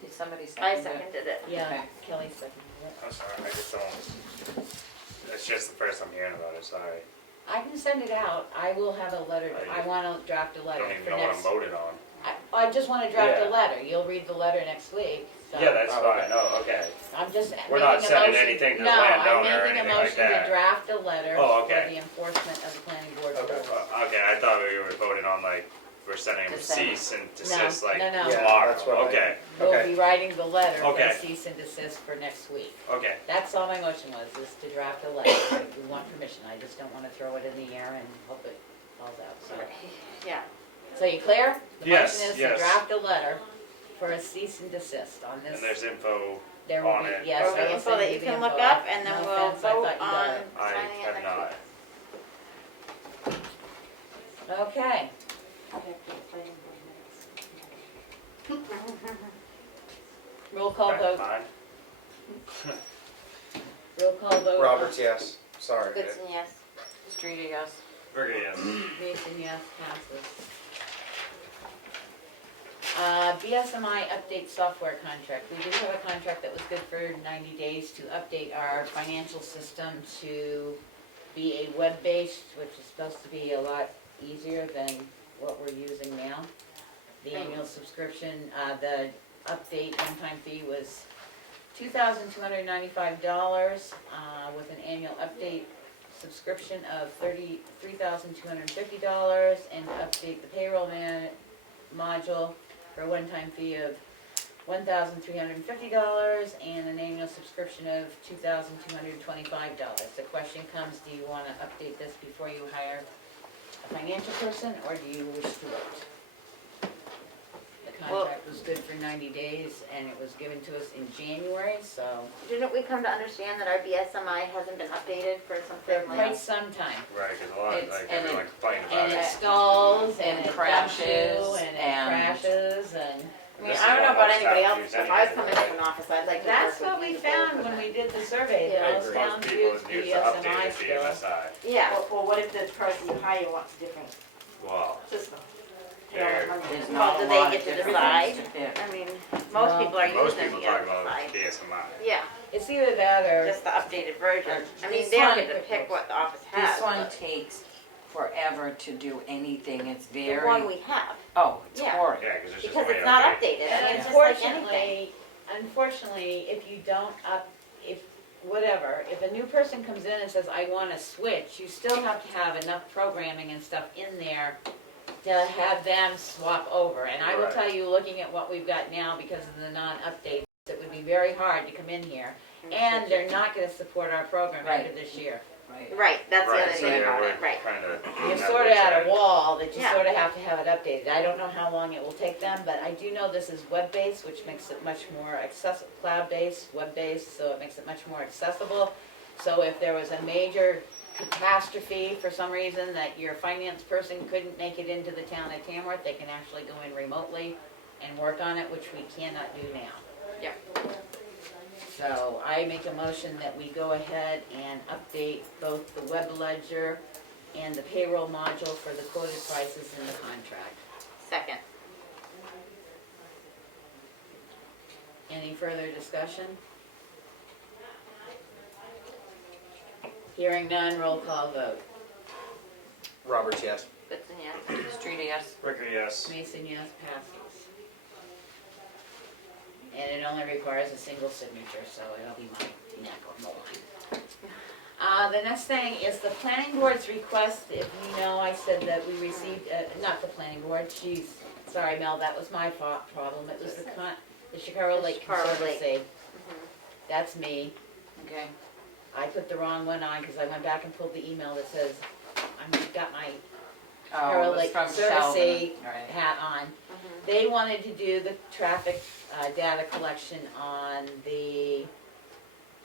Did somebody I second it? seconded it. Yeah, Okay. Kelly seconded it. I'm sorry, I just don't, it's just the first I'm hearing about it, sorry. I can send it out, I will have a letter, I wanna draft a I letter don't even for know what I'm next. voted on. I just wanna draft Yeah. a letter, you'll read the letter next week, so. Yeah, that's Oh, fine, no, okay. I'm just We're not making a sending motion. anything to the No, landowner or I'm making a anything like motion to that. draft a letter Oh, for okay. the enforcement of the planning board Okay, rules. okay, I thought we were voting on like, we're sending To a send. cease and desist No, like no, no. Yeah, tomorrow, that's what I- okay, We'll okay, be writing the letter for Okay. cease and desist for next week. okay. That's all my motion was, is to draft a letter. We want permission, I just don't wanna throw it in the air and hope it falls out, so. Yeah. So you clear? The Yes, motion is to yes. draft a letter for a cease and desist on this. And there's info, There will on be, it. yes, There'll be I will info send that you you the can info. look up, and then No we'll offense, I vote thought you got on it. I signing it have next not. week. Okay, roll call vote, mine? roll call vote. Roberts, yes. Sorry. Goodson, yes. Streeter, yes. Very yes. Mason, yes, passes. BSMI update software contract. We do have a contract that was good for 90 days to update our financial system to be a web-based, which is supposed to be a lot easier than what we're using now. The annual subscription, the update one-time fee was $2,295, with an annual update subscription of $33,250, and to update the payroll module for a one-time fee of $1,350, and an annual subscription of $2,225. The question comes, do you want to update this before you hire a financial person, or do you wish to wait? The contract was good for 90 days, and it was given to us in January, so Didn't we come to understand that our BSMI hasn't been updated for for something quite like? some time. Right, cause a lot, It's- like and everyone complaining about And it. it stalls, and And it dumps crashes, you, and it and- crashes, and I mean, This I is don't know what about most anybody towns else, use if I was anyway, coming right? into an office, I'd like to that's work what with we you. found when we did the survey. Yeah. Most Most towns people use use the BSMI updated still. BMSI. Yeah. Well, what if the person you hire wants a different Well, system? there, There's Well, not do a they lot get of to difference decide? to pick. I mean, Well, most people are most using people the talk other about side. BSMI. Yeah, It's either that or, just the updated version. I mean, This they don't one- get to pick what the office has. This one but takes forever to do anything, it's The very, one we have, oh, it's Yeah. horrid. Yeah, cause it's just because way it's not updated. updated. I and mean, it's just like anything. unfortunately, if you don't if a new person comes in and says, I want to switch, you still have to have enough programming and stuff in there to have them swap over. And I will Right. tell you, looking at what we've got now because of the non-updates, it would be very hard to come in here. And they're not gonna support our program after Right. this year. right? Right, that's the Right, other so thing yeah, about we're it, right. kinda. You're that sort of works at a out. wall that you Yeah. sort of have to have it updated. I don't know how long it will take them, but I do know this is web-based, which makes it much more accessible, cloud-based, web-based, so it makes it much more accessible. So if there was a major catastrophe for some reason that your finance person couldn't make it into the town of Tamworth, they can actually go in remotely and work on it, which we cannot do now. Yeah. So I make a motion that we go ahead and update both the web ledger and the payroll module for the quoted prices in the contract. Second. Any further discussion? Hearing none, roll call vote. Roberts, yes. Goodson, yes. Street, yes. Ricker, yes. Mason, yes, passes. And it only requires a single signature, so it'll be my neck on the line. The next thing is the planning board's request. If you know, I said that we received, not the planning board, jeez, sorry Mel, that was my problem. It was the Chicago Lake Chicago Lake. Conservancy. That's me. Okay. I put the wrong one on because I went back and pulled the email that says, I've got my Oh, Chicago it was Lake from Conservancy Sheldon, right. hat on. They wanted to do the traffic data collection on the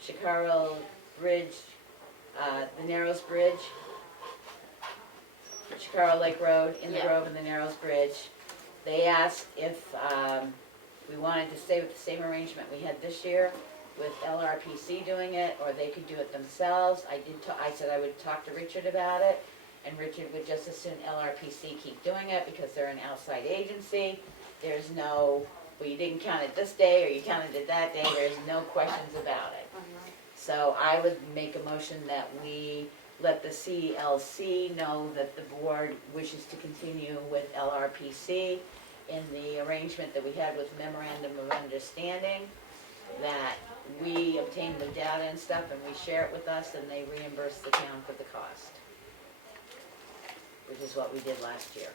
Chicago Bridge, the Narrows Bridge, Chicago Lake Road, in the Yeah. Grove and the Narrows Bridge. They asked if we wanted to stay with the same arrangement we had this year with LRPC doing it, or they could do it themselves. I said I would talk to Richard about it, and Richard would just as soon LRPC keep doing it because they're an outside agency. There's no, well, you didn't count it this day or you counted it that day, there's no questions about it. So I would make a motion that we let the CLC know that the board wishes to continue with LRPC in the arrangement that we had with memorandum of understanding, that we obtain the data and stuff and we share it with us and they reimburse the town for the cost, which is what we did last year.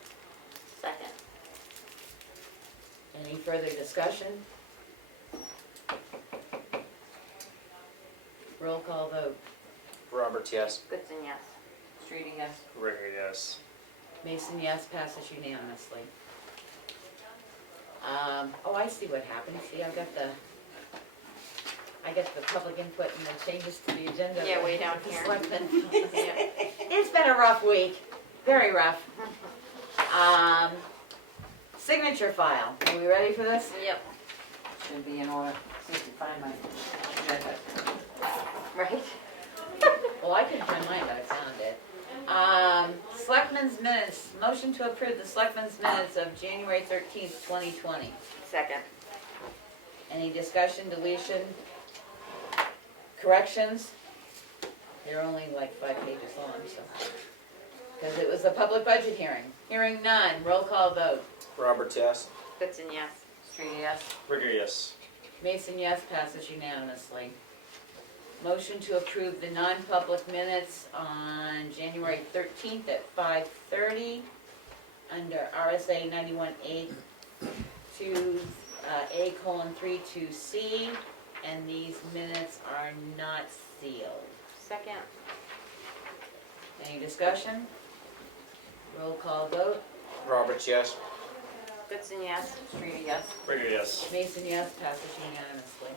Second. Any further discussion? Roll call vote. Roberts, yes. Goodson, yes. Street, yes. Ricker, yes. Mason, yes, passes unanimously. Oh, I see what happened. See, I got the public input and the changes to the agenda. Yeah, way down The here. selectmen. Yeah. It's been a rough week, very rough. Signature file, are we ready for this? Yep. Should be in order. See if you find my agenda. Right. Well, I couldn't find mine, but I found it. Selectmen's minutes, motion to approve the selectmen's minutes of January 13th, 2020. Second. Any discussion, deletion, corrections? They're only like 5 pages long, so. Because it was a public budget hearing. Hearing none, roll call vote. Roberts, yes. Goodson, yes. Street, yes. Ricker, yes. Mason, yes, passes unanimously. Motion to approve the non-public minutes on January 13th at 5:30 under RSA 91A to A:3 to C, and these minutes are not sealed. Second. Any discussion? Roll call vote. Roberts, yes. Goodson, yes. Street, yes. Ricker, yes. Mason, yes, passes unanimously.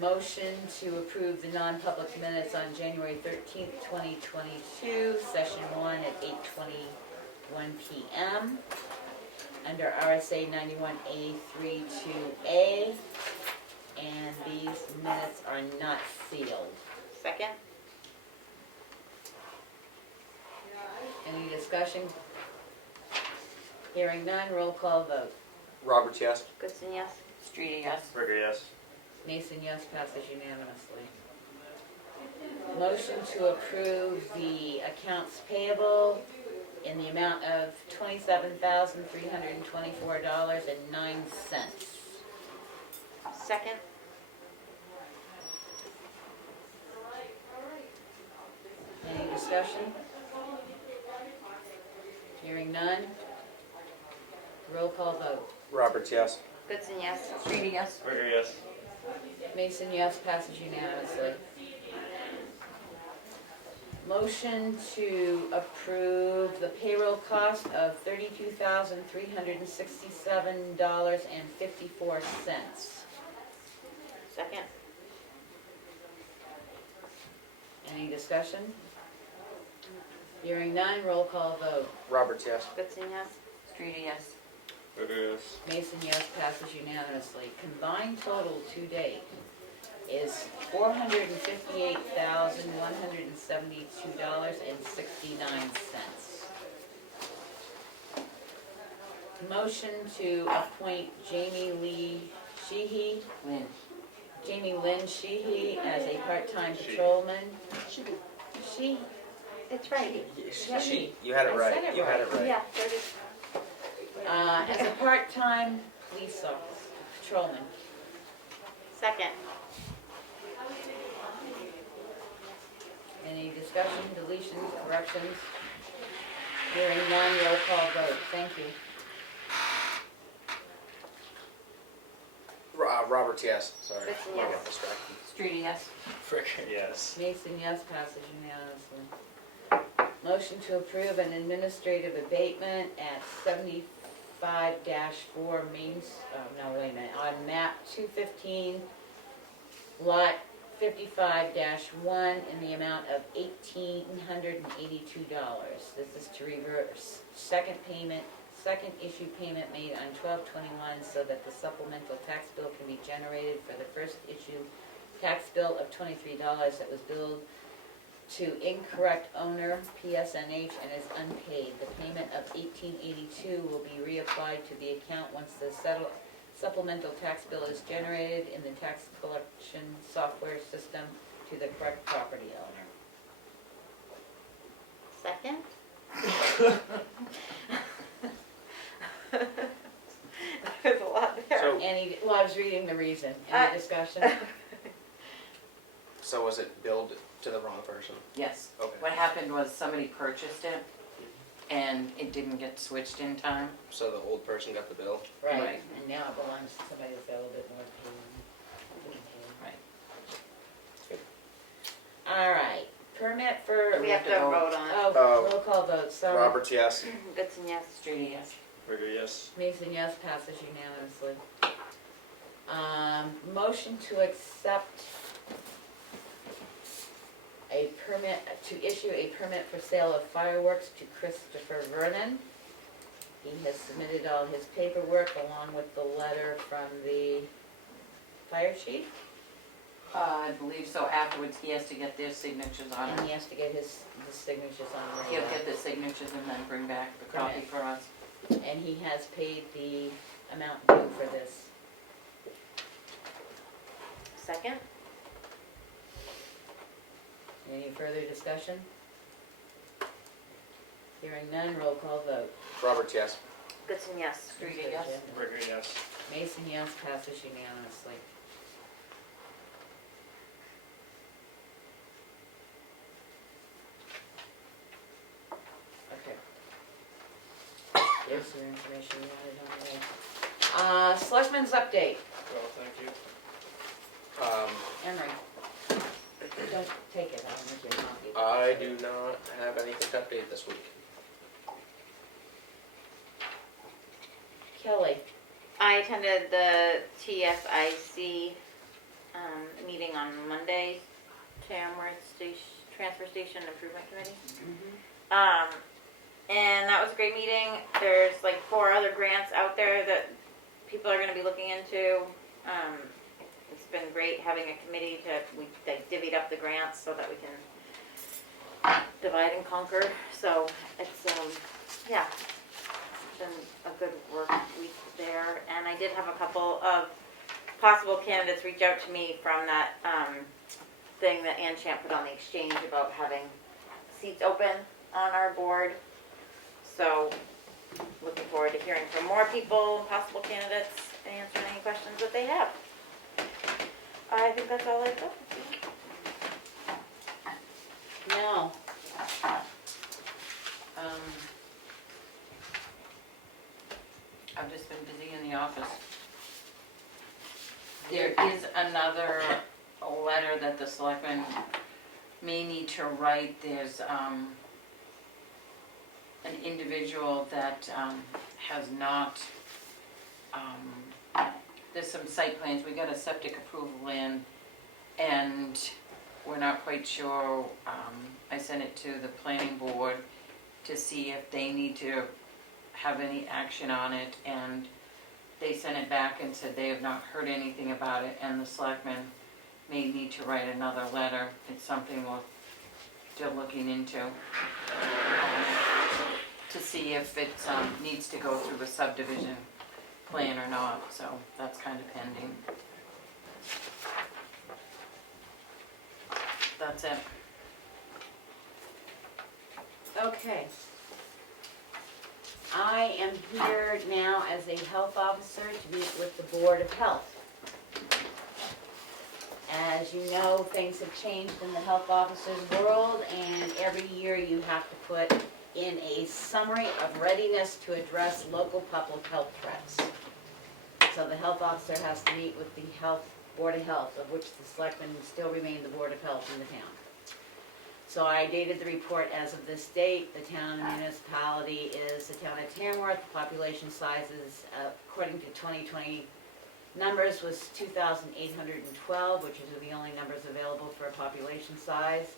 Motion to approve the non-public minutes on January 13th, 2022, session 1 at 8:21 p.m. under RSA 91A 32A, and these minutes are not sealed. Second. Any discussion? Hearing none, roll call vote. Roberts, yes. Goodson, yes. Street, yes. Ricker, yes. Mason, yes, passes unanimously. Motion to approve the accounts payable in the amount of $27,324.09. Second. Any discussion? Hearing none. Roll call vote. Roberts, yes. Goodson, yes. Street, yes. Ricker, yes. Mason, yes, passes unanimously. Motion to approve the payroll cost of $32,367.54. Second? Any discussion? Hearing none, roll call vote. Roberts, yes. Goodson, yes? Streety, yes. Mason, yes, passes unanimously. Combined total to date is $458,172.69. Motion to appoint Jamie Lynn Sheehy as a part-time patrolman. She, It's right. You had it I right. said it You had it right. right. Yeah, there it is. as a part-time police officer, patrolman. Second. Any discussion, deletions, corrections? Hearing none, roll call vote. Thank you. Roberts, yes. Sorry. Goodson, I yes. got distracted. Streety, yes. Frickin' yes. Mason, yes, passes unanimously. Motion to approve an administrative abatement at 75-4 on map 215, lot 55-1 in the amount of $1,882. This is to reverse second issue payment made on 12/21 so that the supplemental tax bill can be generated for the first issue tax bill of $23 that was billed to incorrect owner, PSNH, and is unpaid. The payment of $1,882 will be reapplied to the account once the supplemental tax bill is generated in the tax collection software system to the correct property owner. Second? There's a lot there. So- Well, I was reading the reason. Any discussion? So was it billed to the wrong person? Yes. Okay. What happened was somebody purchased it and it didn't get switched in time. So the old person got the bill? Right, Right. and now it belongs to somebody that's got a little bit more pay. Right. All right, permit for. We have to vote on it. Oh, Oh. roll call vote, sorry. Roberts, yes. Goodson, yes. Streety, yes. Frickin' yes. Mason, yes, passes unanimously. Motion to accept a permit, to issue a permit for sale of fireworks to Christopher Vernon. He has submitted all his paperwork along with the letter from the fire chief, I believe so. Afterwards, he has to get their signatures on and it. he has to get his signatures on the He'll get the signatures and then bring back the copy Permit. for us. And he has paid the amount due for this. Second? Any further discussion? Hearing none, roll call vote. Roberts, yes. Goodson, yes. Streety, yes. Frickin' yes. Mason, yes, passes unanimously. Okay. There's your information you wanted on there. Selectmen's update. Well, thank you. Emery. Don't take it, I'll make you a copy. I do not have anything to update this week. Kelly. I attended the TSIC meeting on Monday, Tamworth Transfer Station Improvement Committee. And that was a great meeting. There's like 4 other grants out there that people are going to be looking into. It's been great having a committee we divvied up the grants so that we can divide and conquer. So it's, yeah, it's been a good work week there. And I did have a couple of possible candidates reach out to me from that thing that Ann Champ put on the exchange about having seats open on our board. So looking forward to hearing from more people, possible candidates, and answering any questions that they have. I think that's all I've got this week. No. I've just been busy in the office. There is another letter that the selectmen may need to write, there's, an individual that, has not, there's some site plans, we got a septic approval in, and we're not quite sure, I sent it to the planning board to see if they need to have any action on it, and they sent it back and said they have not heard anything about it, and the selectmen may need to write another letter. It's something we're still looking into, to see if it, needs to go through a subdivision plan or not, so that's kind of pending. That's it. Okay. I am here now as a health officer to meet with the Board of Health. As you know, things have changed in the health officer's world, and every year you have to put in a summary of readiness to address local public health threats. So the health officer has to meet with the Board of Health, of which the selectmen still remain the Board of Health in the town. So I dated the report as of this date. The town and municipality is the town of Tamworth. The population size is, according to 2020 numbers, was 2,812, which are the only numbers available for a population size.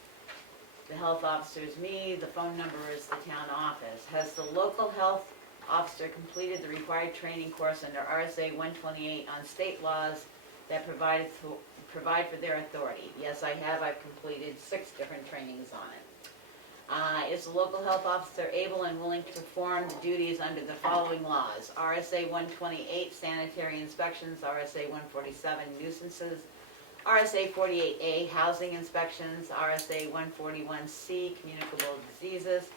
The health officer is me. The phone number is the town office. Has the local health officer completed the required training course under RSA 128 on state laws that provide for their authority? Yes, I have. I've completed 6 different trainings on it. Is the local health officer able and willing to perform the duties under the following laws? RSA 128, sanitary inspections, RSA 147, nuisances, RSA 48A, housing inspections, RSA 141C, communicable diseases,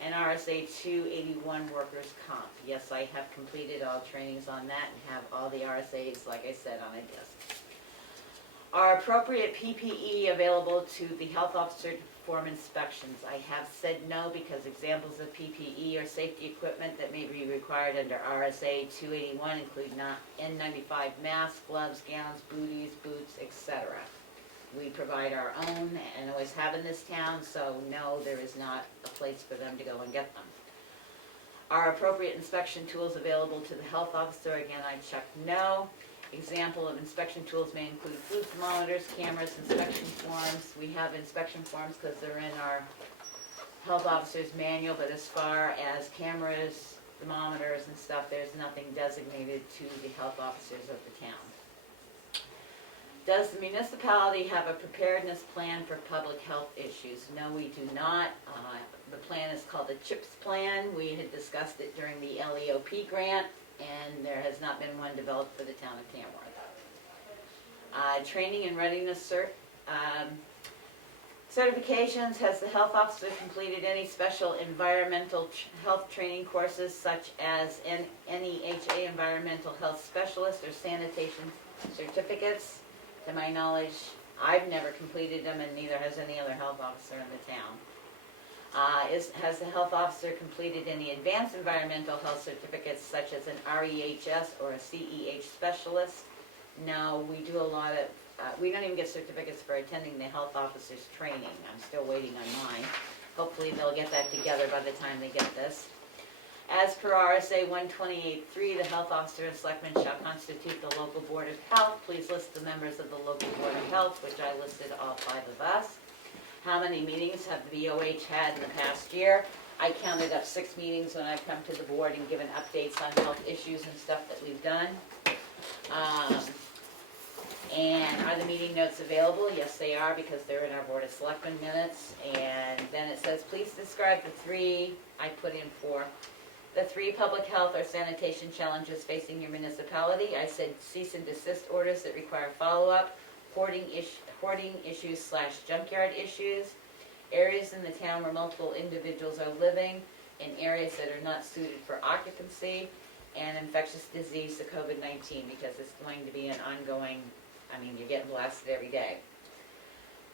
and RSA 281, workers' comp. Yes, I have completed all trainings on that and have all the RSAs, like I said, on a disc. Are appropriate PPE available to the health officer to perform inspections? I have said no, because examples of PPE or safety equipment that may be required under RSA 281 include N95 masks, gloves, gowns, booties, boots, etc. We provide our own and always have in this town, so no, there is not a place for them to go and get them. Are appropriate inspection tools available to the health officer? Again, I check no. Example of inspection tools may include food thermometers, cameras, inspection forms. We have inspection forms because they're in our health officer's manual, but as far as cameras, thermometers and stuff, there's nothing designated to the health officers of the town. Does the municipality have a preparedness plan for public health issues? No, we do not. The plan is called the CHIPS plan. We had discussed it during the LEOP grant, and there has not been one developed for the town of Tamworth. Training and readiness cert. Certifications. Has the health officer completed any special environmental health training courses, such as NEHA environmental health specialist or sanitation certificates? To my knowledge, I've never completed them, and neither has any other health officer in the town. Has the health officer completed any advanced environmental health certificates, such as an REHS or a CEH specialist? No, we do a lot of, we don't even get certificates for attending the health officer's training. I'm still waiting on mine. Hopefully they'll get that together by the time they get this. As per RSA 128.3, the health officer and selectmen shall constitute the local board of health. Please list the members of the local board of health, which I listed all 5 of us. How many meetings have the BOH had in the past year? I counted up 6 meetings when I've come to the board and given updates on health issues and stuff that we've done. And are the meeting notes available? Yes, they are, because they're in our Board of Selectmen minutes. And then it says, please describe the 3, I put in 4, the 3 public health or sanitation challenges facing your municipality. I said cease and desist orders that require follow-up, hoarding issues / junkyard issues, areas in the town where multiple individuals are living, in areas that are not suited for occupancy, and infectious disease, the COVID-19, because it's going to be an ongoing, you're getting blasted every day.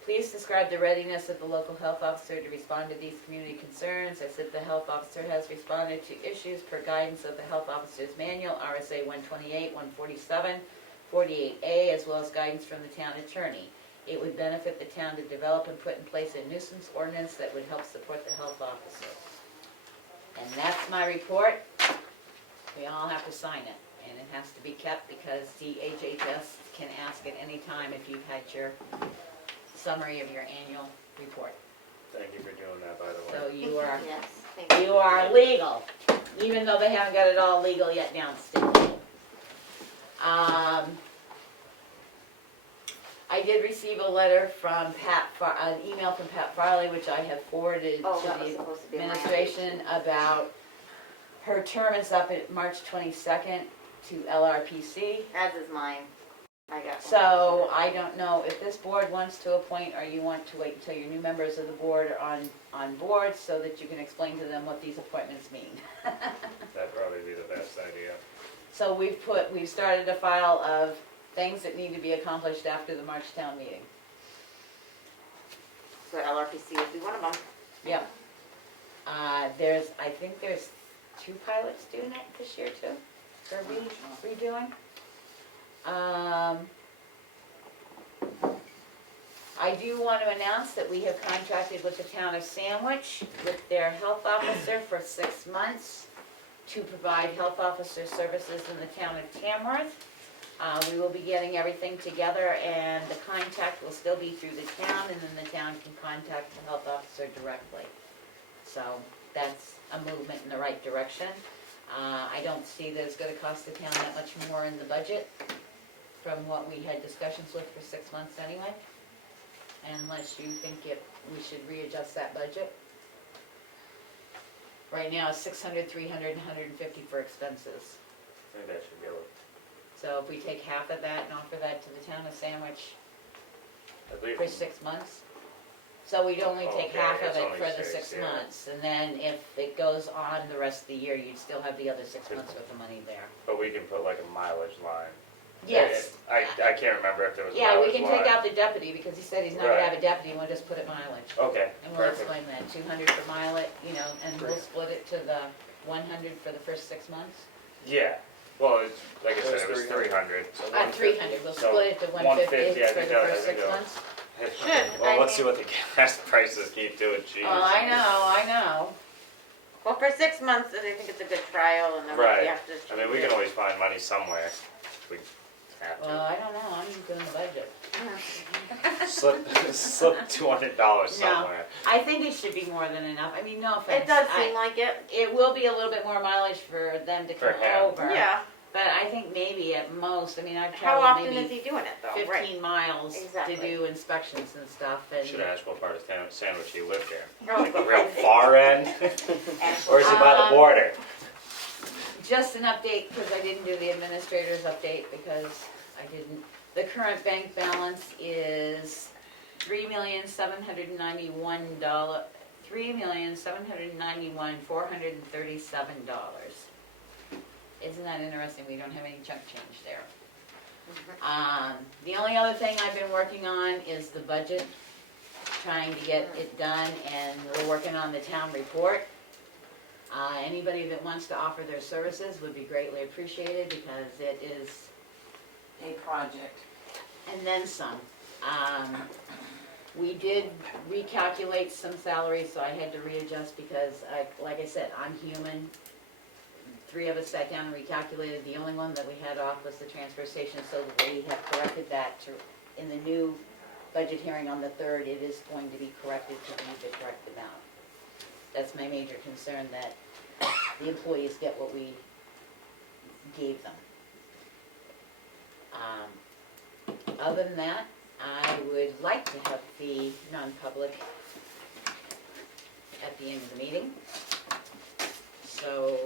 Please describe the readiness of the local health officer to respond to these community concerns. I said the health officer has responded to issues per guidance of the health officer's manual, RSA 128, 147, 48A, as well as guidance from the town attorney. It would benefit the town to develop and put in place a nuisance ordinance that would help support the health officer. And that's my report. We all have to sign it, and it has to be kept because the HHS can ask at any time if you've had your summary of your annual report. Thank you for doing that, by the way. So you are, Yes, thank you are legal, even though they haven't got it all legal yet now, it's still legal. I did receive a letter from an email from Pat Farley, which I have forwarded Oh, to that was the supposed to be my administration about her term is up at March 22nd to LRPC. As is mine. I got one. So I don't know if this board wants to appoint or you want to wait until your new members of the board are on board so that you can explain to them what these appointments mean. That'd probably be the best idea. So we've started a file of things that need to be accomplished after the March town meeting. So LRPC would be one of them. Yep. I think there's 2 pilots doing it this year too, for redoing. I do want to announce that we have contracted with the town of Sandwich with their health officer for 6 months to provide health officer services in the town of Tamworth. We will be getting everything together and the contact will still be through the town and then the town can contact the health officer directly. So that's a movement in the right direction. I don't see that it's gonna cost the town that much more in the budget from what we had discussions with for 6 months anyway. Unless you think we should readjust that budget. Right now it's 600, 300, and 150 for expenses. I think that should go. So if we take half of that and offer that to the town of Sandwich I believe. for 6 months. So we'd only take Okay, half of it's it only for the 6, 6 yeah. months. And then if it goes on the rest of the year, you'd still have the other 6 months worth of money there. But we can put like a mileage line. Yes. I can't remember if there was a Yeah, we mileage can take line. out the deputy because he said he's not gonna Right. have a deputy, we'll just put it mileage. Okay, And we'll perfect. explain that, 200 for mileage, and we'll split it to the 100 for the first 6 months. Yeah, well, it's, like I It said, was it was 300. So 300, we'll So split it to 150, 150 I for think the that was- first I think 6 that was- months. Should, Well, I let's see mean- what the gas prices keep doing, jeez. Oh, I know. Well, for 6 months, I think it's a good trial, and then Right. we have to. I mean, we can always find money somewhere. if We have Well, I don't know, I'm just doing the budget. to. Slip $200 somewhere. I think it should be more than enough, I mean, no offense. It does seem like it. It will be a little bit more mileage for them to For come him. over. Yeah. But I think maybe at most, I mean, I've How traveled often is maybe he doing it though? 15 miles Exactly. to do inspections and stuff, and. Should ask what part of Sandwich he lived in. Right. The real far end? Or is he by the border? Just an update, because I didn't do the administrator's update, because I didn't. The current bank balance is $3,791,437. Isn't that interesting? We don't have any chunk change there. The only other thing I've been working on is the budget, trying to get it done, and we're working on the town report. Anybody that wants to offer their services would be greatly appreciated because it is, A project. and then some. We did recalculate some salaries, so I had to readjust because, like I said, I'm human. 3 of us sat down and recalculated. The only one that we had off was the transfer station, so we have corrected that to, in the new budget hearing on the 3rd, it is going to be corrected to read the correct amount. That's my major concern, that the employees get what we gave them. Other than that, I would like to have the non-public at the end of the meeting. So,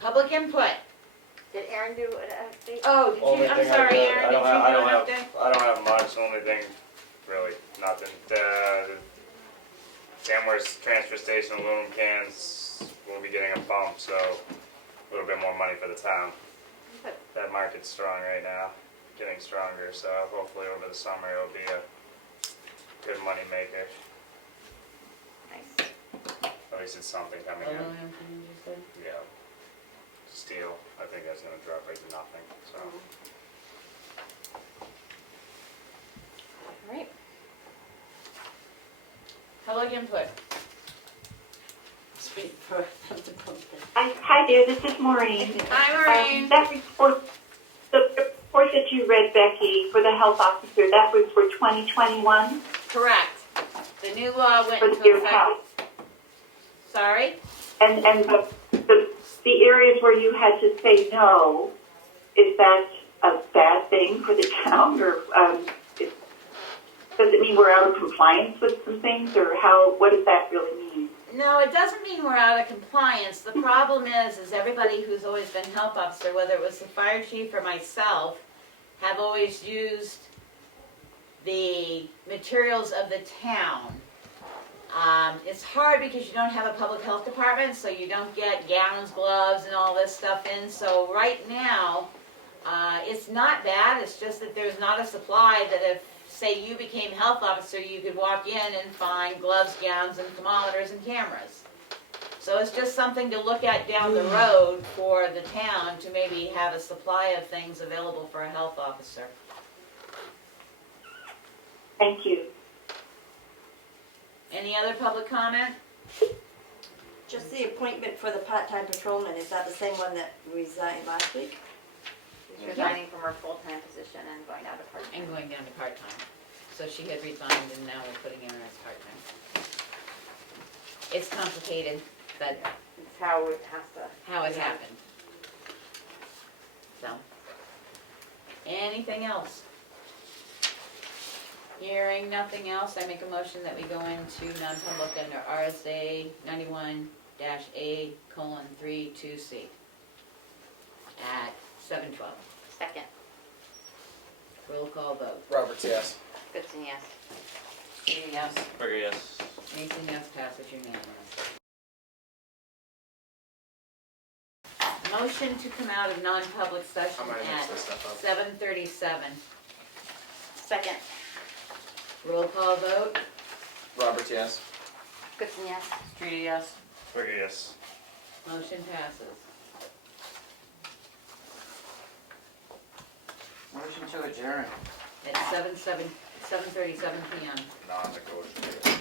public input. Did Aaron do an update? Oh, did Only you, I'm thing I sorry, did- Aaron, I did you don't do have- I don't an have- update? I don't have much, the only thing, really, nothing. Tamworth's transfer station aluminum cans will be getting a bump, so a little bit more money for the town. Good. That market's strong right now, getting stronger, so hopefully over the summer it'll be a good money maker. Nice. At least it's something coming in. Aluminum, can you just say? Yeah. Steel, I think that's gonna drop like nothing, so. All right. Public input. Speak for the public. Hi there, this is Maureen. Hi, Maureen. That report, the report that you read, Becky, for the health officer, that was for 2021 Correct. The new law went for the into year effect. past. Sorry? And the areas where you had to say no, is that a bad thing for the town, or does it mean we're out of compliance with some things, or what does that really mean? No, it doesn't mean we're out of compliance. The problem is everybody who's always been health officer, whether it was the fire chief or myself, have always used the materials of the town. It's hard because you don't have a public health department, so you don't get gowns, gloves, and all this stuff in. So right now, it's not bad. It's just that there's not a supply that if, say, you became health officer, you could walk in and find gloves, gowns, and thermometers and cameras. So it's just something to look at down the road for the town to maybe have a supply of things available for a health officer. Thank you. Any other public comment? Just the appointment for the part-time patrolman, is that the same one that resigned last week? She's resigning from her full-time position and going down to part-time. And going down to part-time. So she had resigned and now we're putting her as part-time. It's complicated, but It's how it has to. how it happened. So, anything else? Hearing nothing else, I make a motion that we go into non-public under RSA 91-A:32C at 7:12. Second. Roll call vote. Roberts, yes. Goodson, yes. Yes. Okay, yes. Anything else passes unanimous. Motion to come out of non-public session I might have mixed at this stuff up. 7:37. Second. Roll call vote. Roberts, yes. Goodson, yes. Street, yes. Okay, yes. Motion passes. Motion to adjourn. At 7:37 p.m. Non-negotiable.